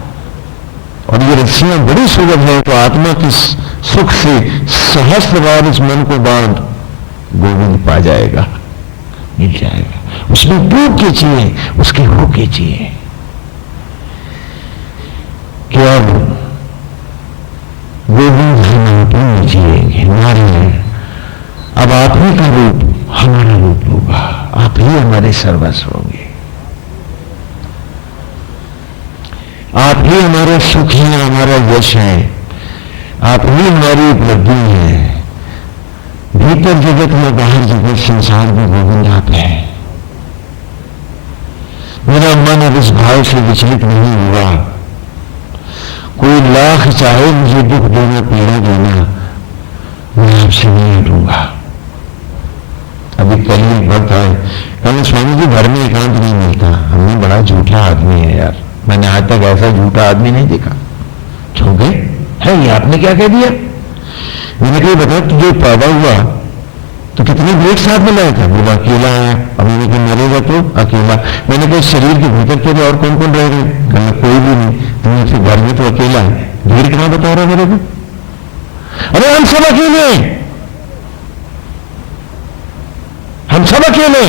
और ये रस्सियां बड़ी सुलभ है, तो आत्मा की सुख से सहस्त्र बार इस मन को बांध, गोविंद पा जाएगा, मिल जाएगा। उसमें डूब के जिए, उसके होके जिए। कि अब गोविंद हम जिएंगे, हमारे हैं। अब आप ही का रूप हमारा रूप होगा, आप ही हमारे सर्वस्व होंगे, आप ही हमारे सुख हैं, हमारा यश है, आप ही हमारी उपलब्धि है। भीतर जगत में, बाहर जगत, संसार में गोविंद आप है। मेरा मन अब इस भाव से विचलित नहीं हुआ। कोई लाख चाहे मुझे दुख देना, पीड़ा देना, मैं आपसे नहीं हटूंगा। अभी कल ही भक्त आए, कहने स्वामी जी घर में एकांत नहीं मिलता, हमने बड़ा झूठा आदमी है यार, मैंने आज तक ऐसा झूठा आदमी नहीं देखा। छू गए है, ये आपने क्या कह दिया? मैंने कहा बता, तुझे पैदा हुआ तो कितने ब्रेक साथ में लाया था? बोला अकेला आया। अब मैंने कहा मरेगा तो अकेला। मैंने कहा शरीर के भीतर के और कौन कौन रह गए? कहना कोई भी नहीं, तुम्हें फिर घर में तो अकेला है। भीड़ कहां बता रहा मेरे को? अरे हम सब अकेले, हम सब अकेले,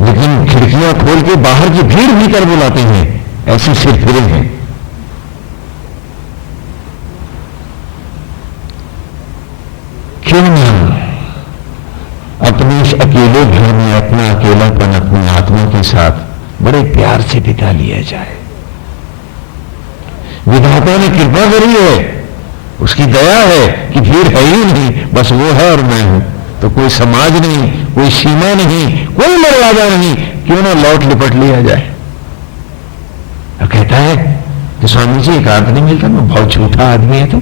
लेकिन खिड़कियां खोल के बाहर की भीड़ भीतर बुलाते हैं, ऐसे सिर फिरे हैं। क्यों ना अपने इस अकेले घर में अपना अकेलापन अपनी आत्मा के साथ बड़े प्यार से बिता लिया जाए। विधाता ने कृपा करी है, उसकी दया है कि भीड़ है ही नहीं, बस वो है और मैं हूं। तो कोई समाज नहीं, कोई सीमा नहीं, कोई मर्यादा नहीं, क्यों ना लौट लिपट लिया जाए। और कहता है कि स्वामी जी एकांत नहीं मिलता, मैं बहुत झूठा आदमी है। तो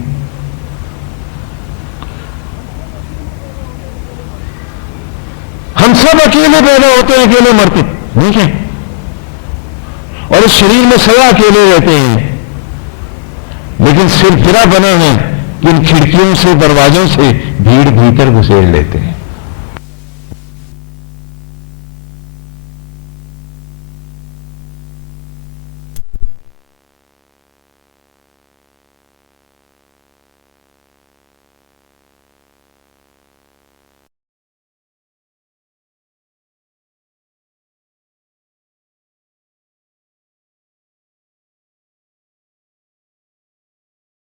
हम सब अकेले पैदा होते हैं, अकेले मरते, नहीं क्या? और इस शरीर में सदा अकेले रहते हैं, लेकिन सिर फिरा बना है कि इन खिड़कियों से, दरवाजों से भीड़ भीतर घुसेड़ लेते हैं।